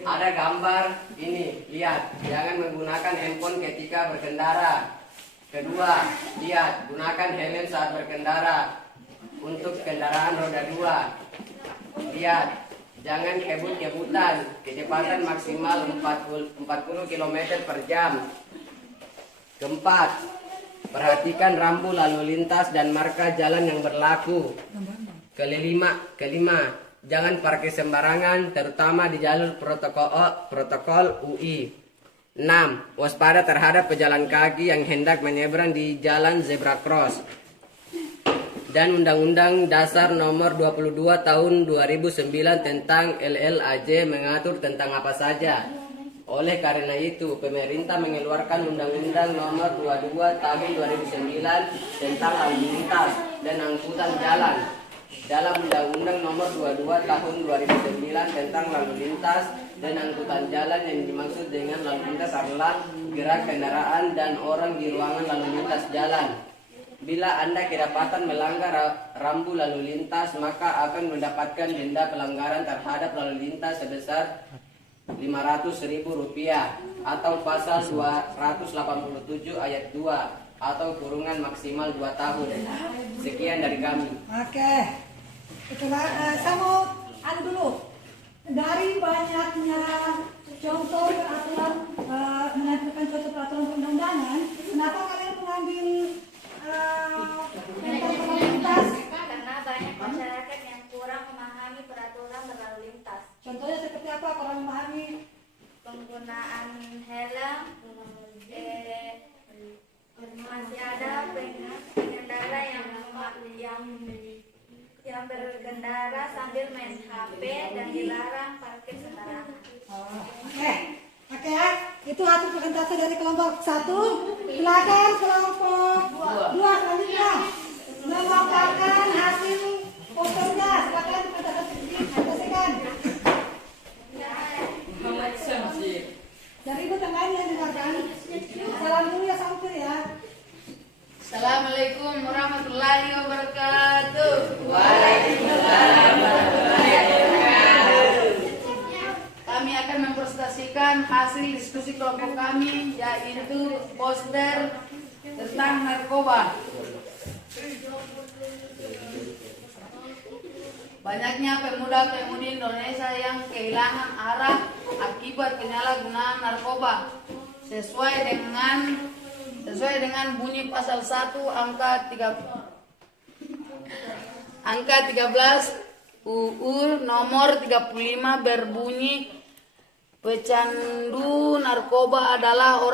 Ada gambar ini, lihat, jangan menggunakan handphone ketika berkendara. Kedua, lihat, gunakan helm saat berkendara untuk kendaraan roda 2. Lihat, jangan kebut-kebutan, kecepatan maksimal 40 km per jam. Keempat, perhatikan rambu lalu lintas dan marka jalan yang berlaku. Kelima, jangan parkir sembarangan, terutama di jalur protokol UI. 6. Waspada terhadap pejalan kaki yang hendak menyeberang di jalan zebra cross. Dan Undang-Undang Dasar Nomor 22 Tahun 2009 tentang LLAJ mengatur tentang apa saja. Oleh karena itu, pemerintah mengeluarkan Undang-Undang Nomor 22 Tahun 2009 tentang lalu lintas dan angkutan jalan. Dalam Undang-Undang Nomor 22 Tahun 2009 tentang lalu lintas dan angkutan jalan, yang dimaksud dengan lalu lintas adalah gerak kendaraan dan orang di ruangan lalu lintas jalan. Bila Anda kedapatan melanggar rambu lalu lintas, maka akan mendapatkan denda pelanggaran terhadap lalu lintas sebesar Rp500.000 atau pasal 287 ayat 2 atau kurungan maksimal 2 tahun. Sekian dari kami. Oke. Itulah saya mau dulu. Dari banyaknya contoh peraturan menentukan contoh peraturan perundang-undangan, kenapa kalian mengambil tentang berlalu lintas? Karena banyak masyarakat yang kurang memahami peraturan berlalu lintas. Contohnya seperti apa kurang memahami? Penggunaan helm, masih ada pengendara yang berkendara sambil main HP dan dilarang parkir sembarangan. Oke ya, itu hasil presentasi dari kelompok 1. Silakan kelompok 2 selanjutnya memaparkan hasil posternya. Silakan presentasikan. Dari ibu tengahnya silakan. Salam dulu ya sampai ya. Assalamualaikum warahmatullahi wabarakatuh. Waalaikumsalam warahmatullahi wabarakatuh. Kami akan mempresentasikan hasil diskusi kelompok kami, yaitu poster tentang narkoba. Banyaknya pemuda-pemudi Indonesia yang kehilangan arah akibat penyalahgunaan narkoba. Sesuai dengan bunyi pasal 1 angka 13 UU nomor 35 berbunyi pecandu narkoba adalah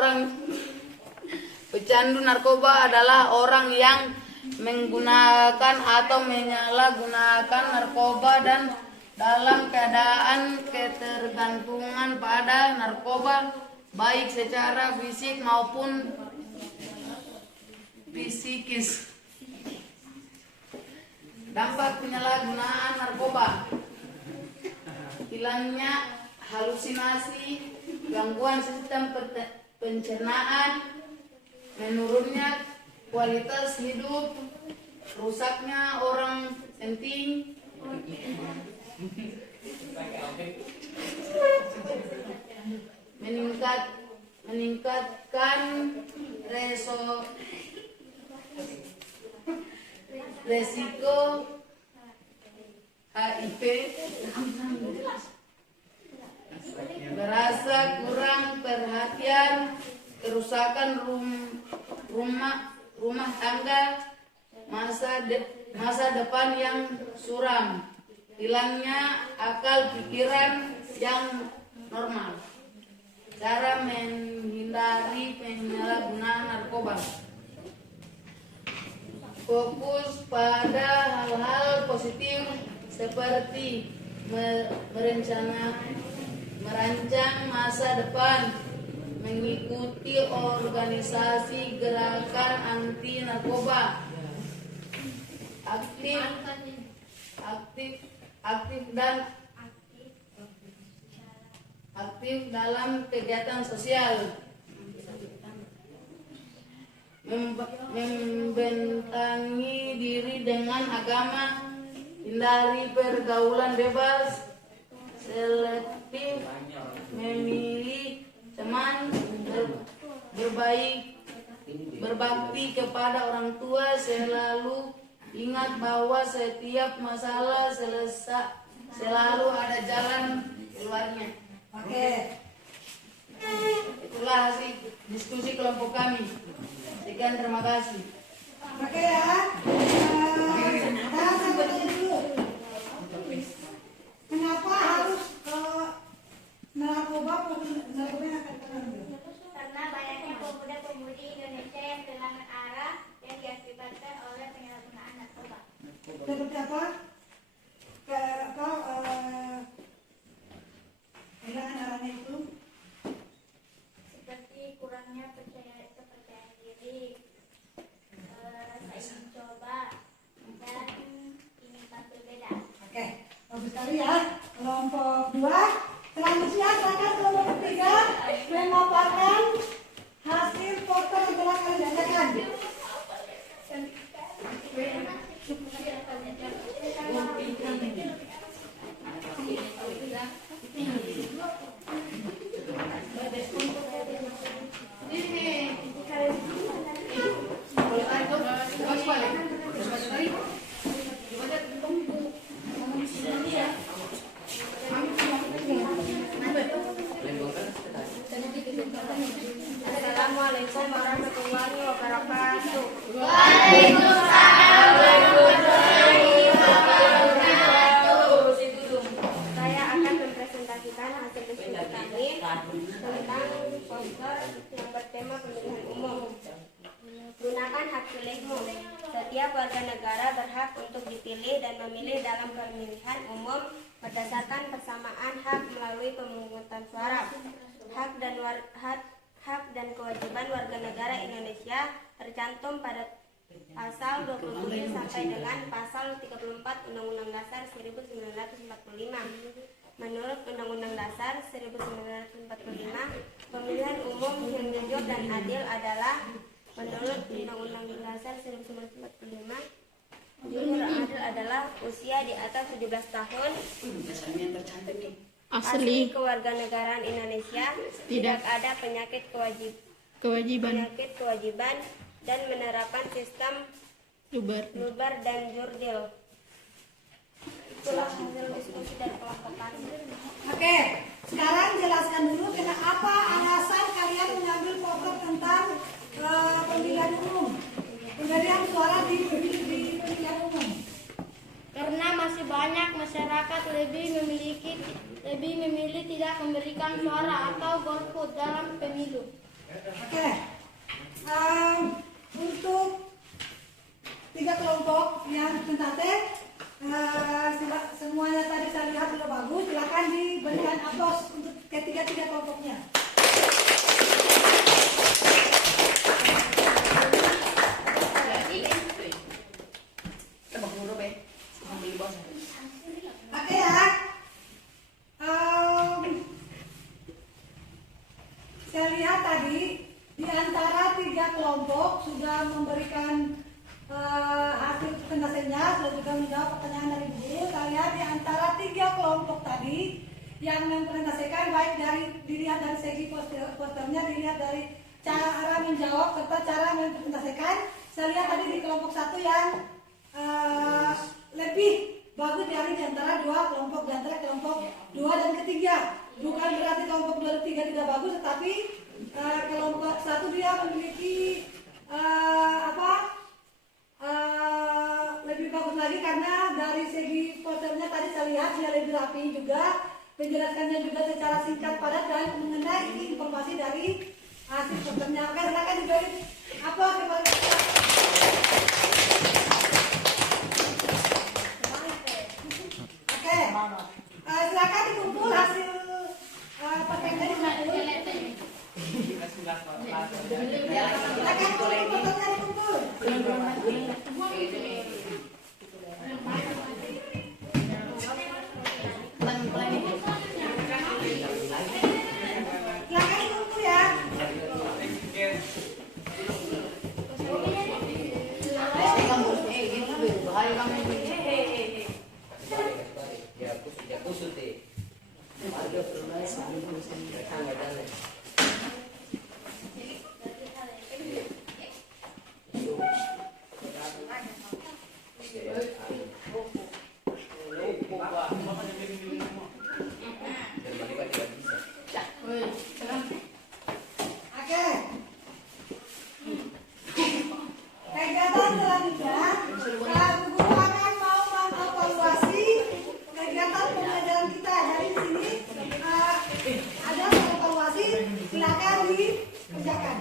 orang yang menggunakan atau menyalahgunakan narkoba dan dalam keadaan ketergantungan pada narkoba baik secara fisik maupun psikis. Dampak penyalahgunaan narkoba: hilangnya halusinasi, gangguan sistem pencernaan, menurunnya kualitas hidup, rusaknya orang penting, meningkatkan resiko HIV, merasa kurang perhatian, kerusakan rumah tangga, masa depan yang suram, hilangnya akal pikiran yang normal. Cara menghindari penyalahgunaan narkoba: fokus pada hal-hal positif seperti merancang masa depan, mengikuti organisasi gerakan anti narkoba, aktif dalam kegiatan sosial, membentangi diri dengan agama, hindari pergaulan bebas, selektif memilih teman, berbakti kepada orang tua, selalu ingat bahwa setiap masalah selalu ada jalan keluarnya. Oke. Itulah hasil diskusi kelompok kami. Sekian, terima kasih. Oke ya. Saya tanya dulu. Kenapa harus narkoba yang akan terlalu? Karena banyaknya pemuda-pemudi Indonesia yang kehilangan arah yang diakibatkan oleh penyalahgunaan narkoba. Seperti apa? Kehilangan arahnya itu? Seperti kurangnya kepercayaan diri, rasa ingin coba, dan ingin tampil beda. Oke, bagus sekali ya. Kelompok 2. Selanjutnya silakan kelompok 3 memaparkan hasil foto yang telah kalian bacakan. Assalamualaikum warahmatullahi wabarakatuh. Saya akan mempresentasikan hasil diskusi kami tentang poster yang bertema pemilihan umum. Gunakan hak pilihmu. Setiap warga negara berhak untuk dipilih dan memilih dalam pemilihan umum berdasarkan persamaan hak melalui pemungutan suara. Hak dan kewajiban warga negara Indonesia tercantum pada pasal 27 sampai dengan pasal 34 Undang-Undang Dasar 1945. Menurut Undang-Undang Dasar 1945, pemilihan umum yang jujur dan adil adalah menurut Undang-Undang Dasar 1945, jujur dan adil adalah usia di atas 17 tahun, asli kewarganegaraan Indonesia, tidak ada penyakit kewajiban dan menerapkan sistem lubar dan jurdil. Itulah hasil diskusi dari kelompok kami. Oke, sekarang jelaskan dulu kenapa alasan kalian mengambil foto tentang pemilihan umum, pemberian suara di pemilihan umum. Karena masih banyak masyarakat masyarakat lebih memilih tidak memberikan suara atau golput dalam pemilu. Oke. Untuk 3 kelompok yang tentate, semuanya tadi saya lihat sudah bagus. Silakan diberikan aplaus untuk ketiga kelompoknya. Oke ya. Saya lihat tadi di antara 3 kelompok sudah memberikan hasil presentasinya, sudah juga menjawab pertanyaan dari guru. Saya lihat di antara 3 kelompok tadi yang mempresentasikan, baik dilihat dari segi posternya, dilihat dari cara menjawab serta cara mempresentasikan. Saya lihat tadi di kelompok 1 yang lebih bagus dari di antara 2 kelompok, di antara kelompok 2 dan ketiga. Bukan berarti kelompok 2 dan 3 tidak bagus, tetapi kelompok 1 dia memiliki lebih bagus lagi karena dari segi posternya tadi saya lihat dia lebih rapi juga, penjelasannya juga secara singkat padat dan mengenai informasi dari hasil posternya. Oke, silakan diberi apa kepada Oke, silakan dikumpul hasil posternya dikumpul. Silakan posternya dikumpul. Silakan dikumpul ya. Oke. Kegiatan selanjutnya, guru akan mau mengevaluasi kegiatan pembelajaran kita. Dari sini ada mengevaluasi, silakan dikerjakan.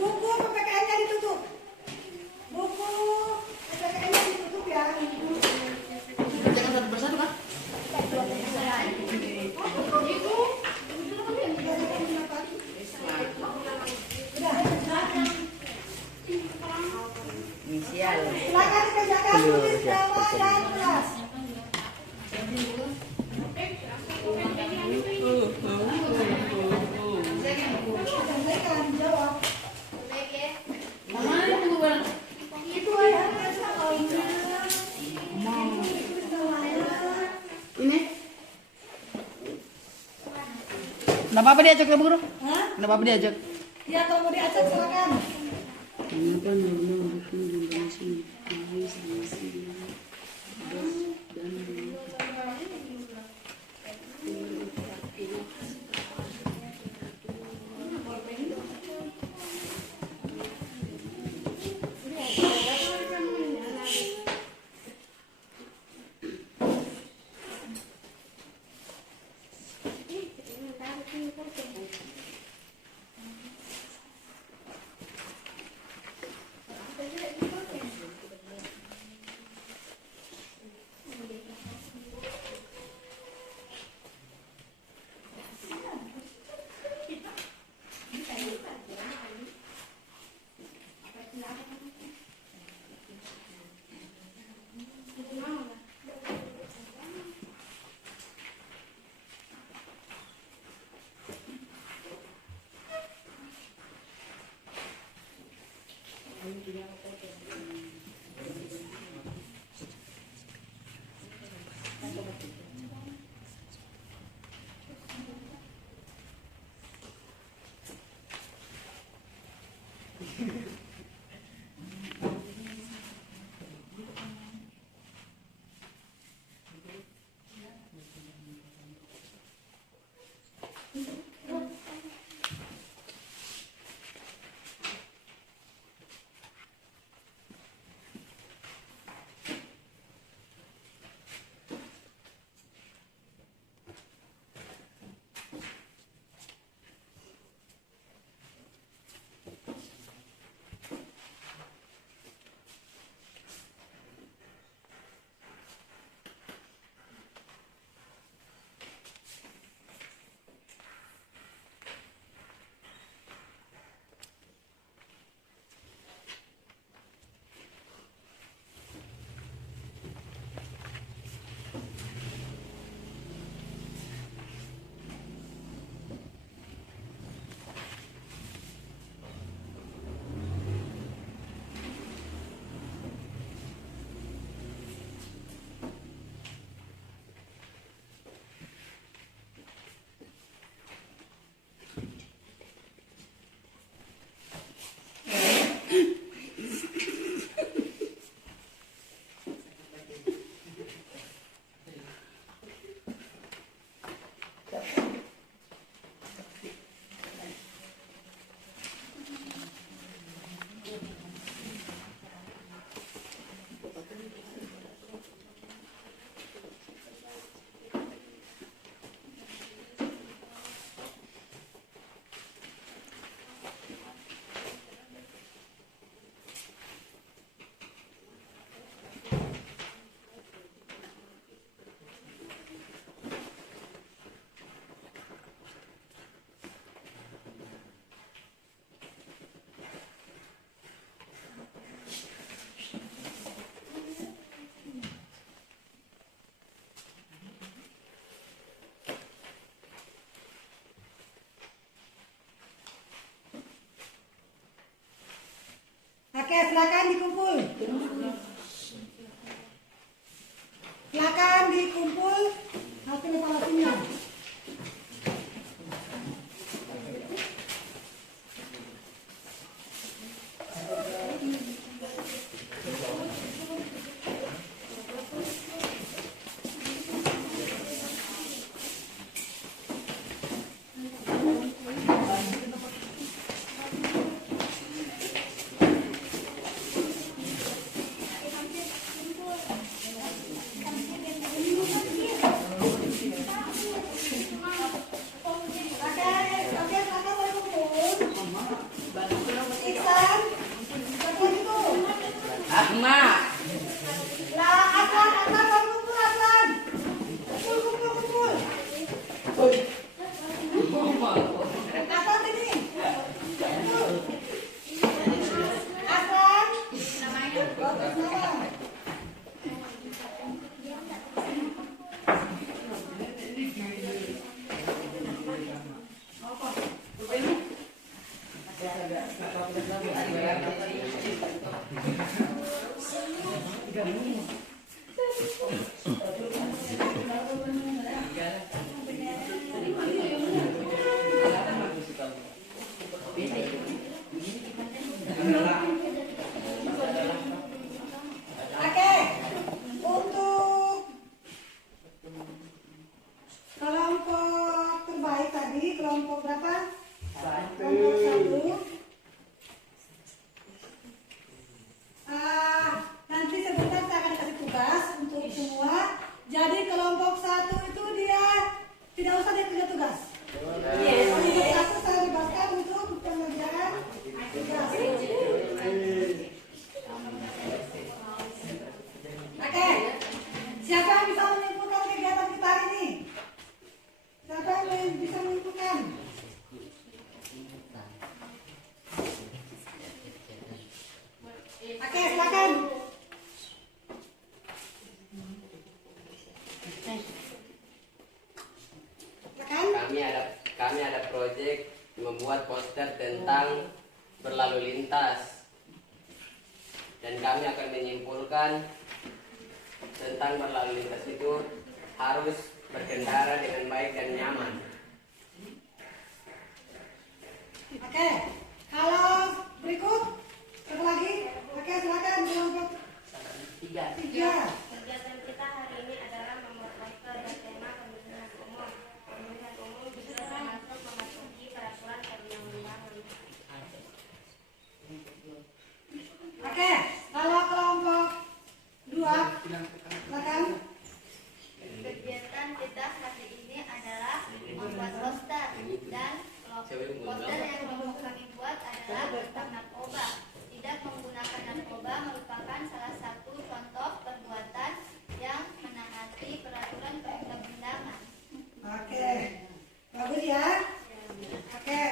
Buku PPKN-nya ditutup. Buku PPKN-nya ditutup ya. Jangan satu persatu kan? Silakan dikerjakan, tulis nama dan kelas. Sampaikan, jawab. Itu ya. Ini? Nggak apa-apa diajak ya, Bu Guru? Hah? Nggak apa-apa diajak. Ya, kalau mau diajak silakan. Kenapa normal hukum Indonesia sanksi dan Thank you. Oke, silakan dikumpul. Silakan dikumpul hasil evaluasinya. Oke, untuk kelompok terbaik tadi, kelompok berapa? Kelompok 1. Nanti sebentar saya akan kasih tugas untuk semua. Jadi kelompok 1 itu dia tidak usah dia kerja tugas. Kelompok 1 saya bebaskan untuk pengerjaan tugas. Oke, siapa yang bisa menyimpulkan kegiatan kita hari ini? Siapa yang bisa menyimpulkan? Oke, silakan. Silakan. Kami ada proyek membuat poster tentang berlalu lintas. Dan kami akan menyimpulkan tentang berlalu lintas itu harus berkendara dengan baik dan nyaman. Oke, kalau berikut satu lagi. Oke, silakan kelompok 3. Kegiatan kita hari ini adalah membuat poster bertema pemilihan umum. Pemilihan umum juga termasuk memasuki peraturan perundang-undangan. Oke, kalau kelompok 2, silakan. Kegiatan kita hari ini adalah membuat poster dan poster yang kelompok kami buat adalah tentang narkoba. Tidak menggunakan narkoba merupakan salah satu contoh perbuatan yang menaati peraturan perundang-undangan. Oke, bagus ya. Oke,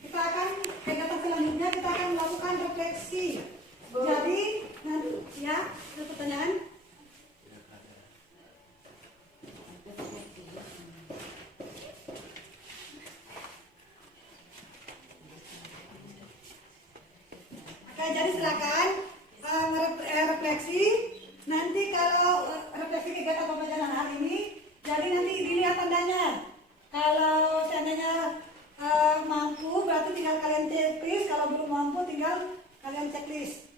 kita akan kegiatan selanjutnya kita akan melakukan refleksi. Jadi nanti ya, ada pertanyaan. Oke, jadi silakan refleksi. Nanti kalau refleksi kegiatan pembelajaran hari ini, jadi nanti dilihat tandanya. Kalau seandainya mampu, berarti tinggal kalian checklist. Kalau belum mampu, tinggal kalian checklist.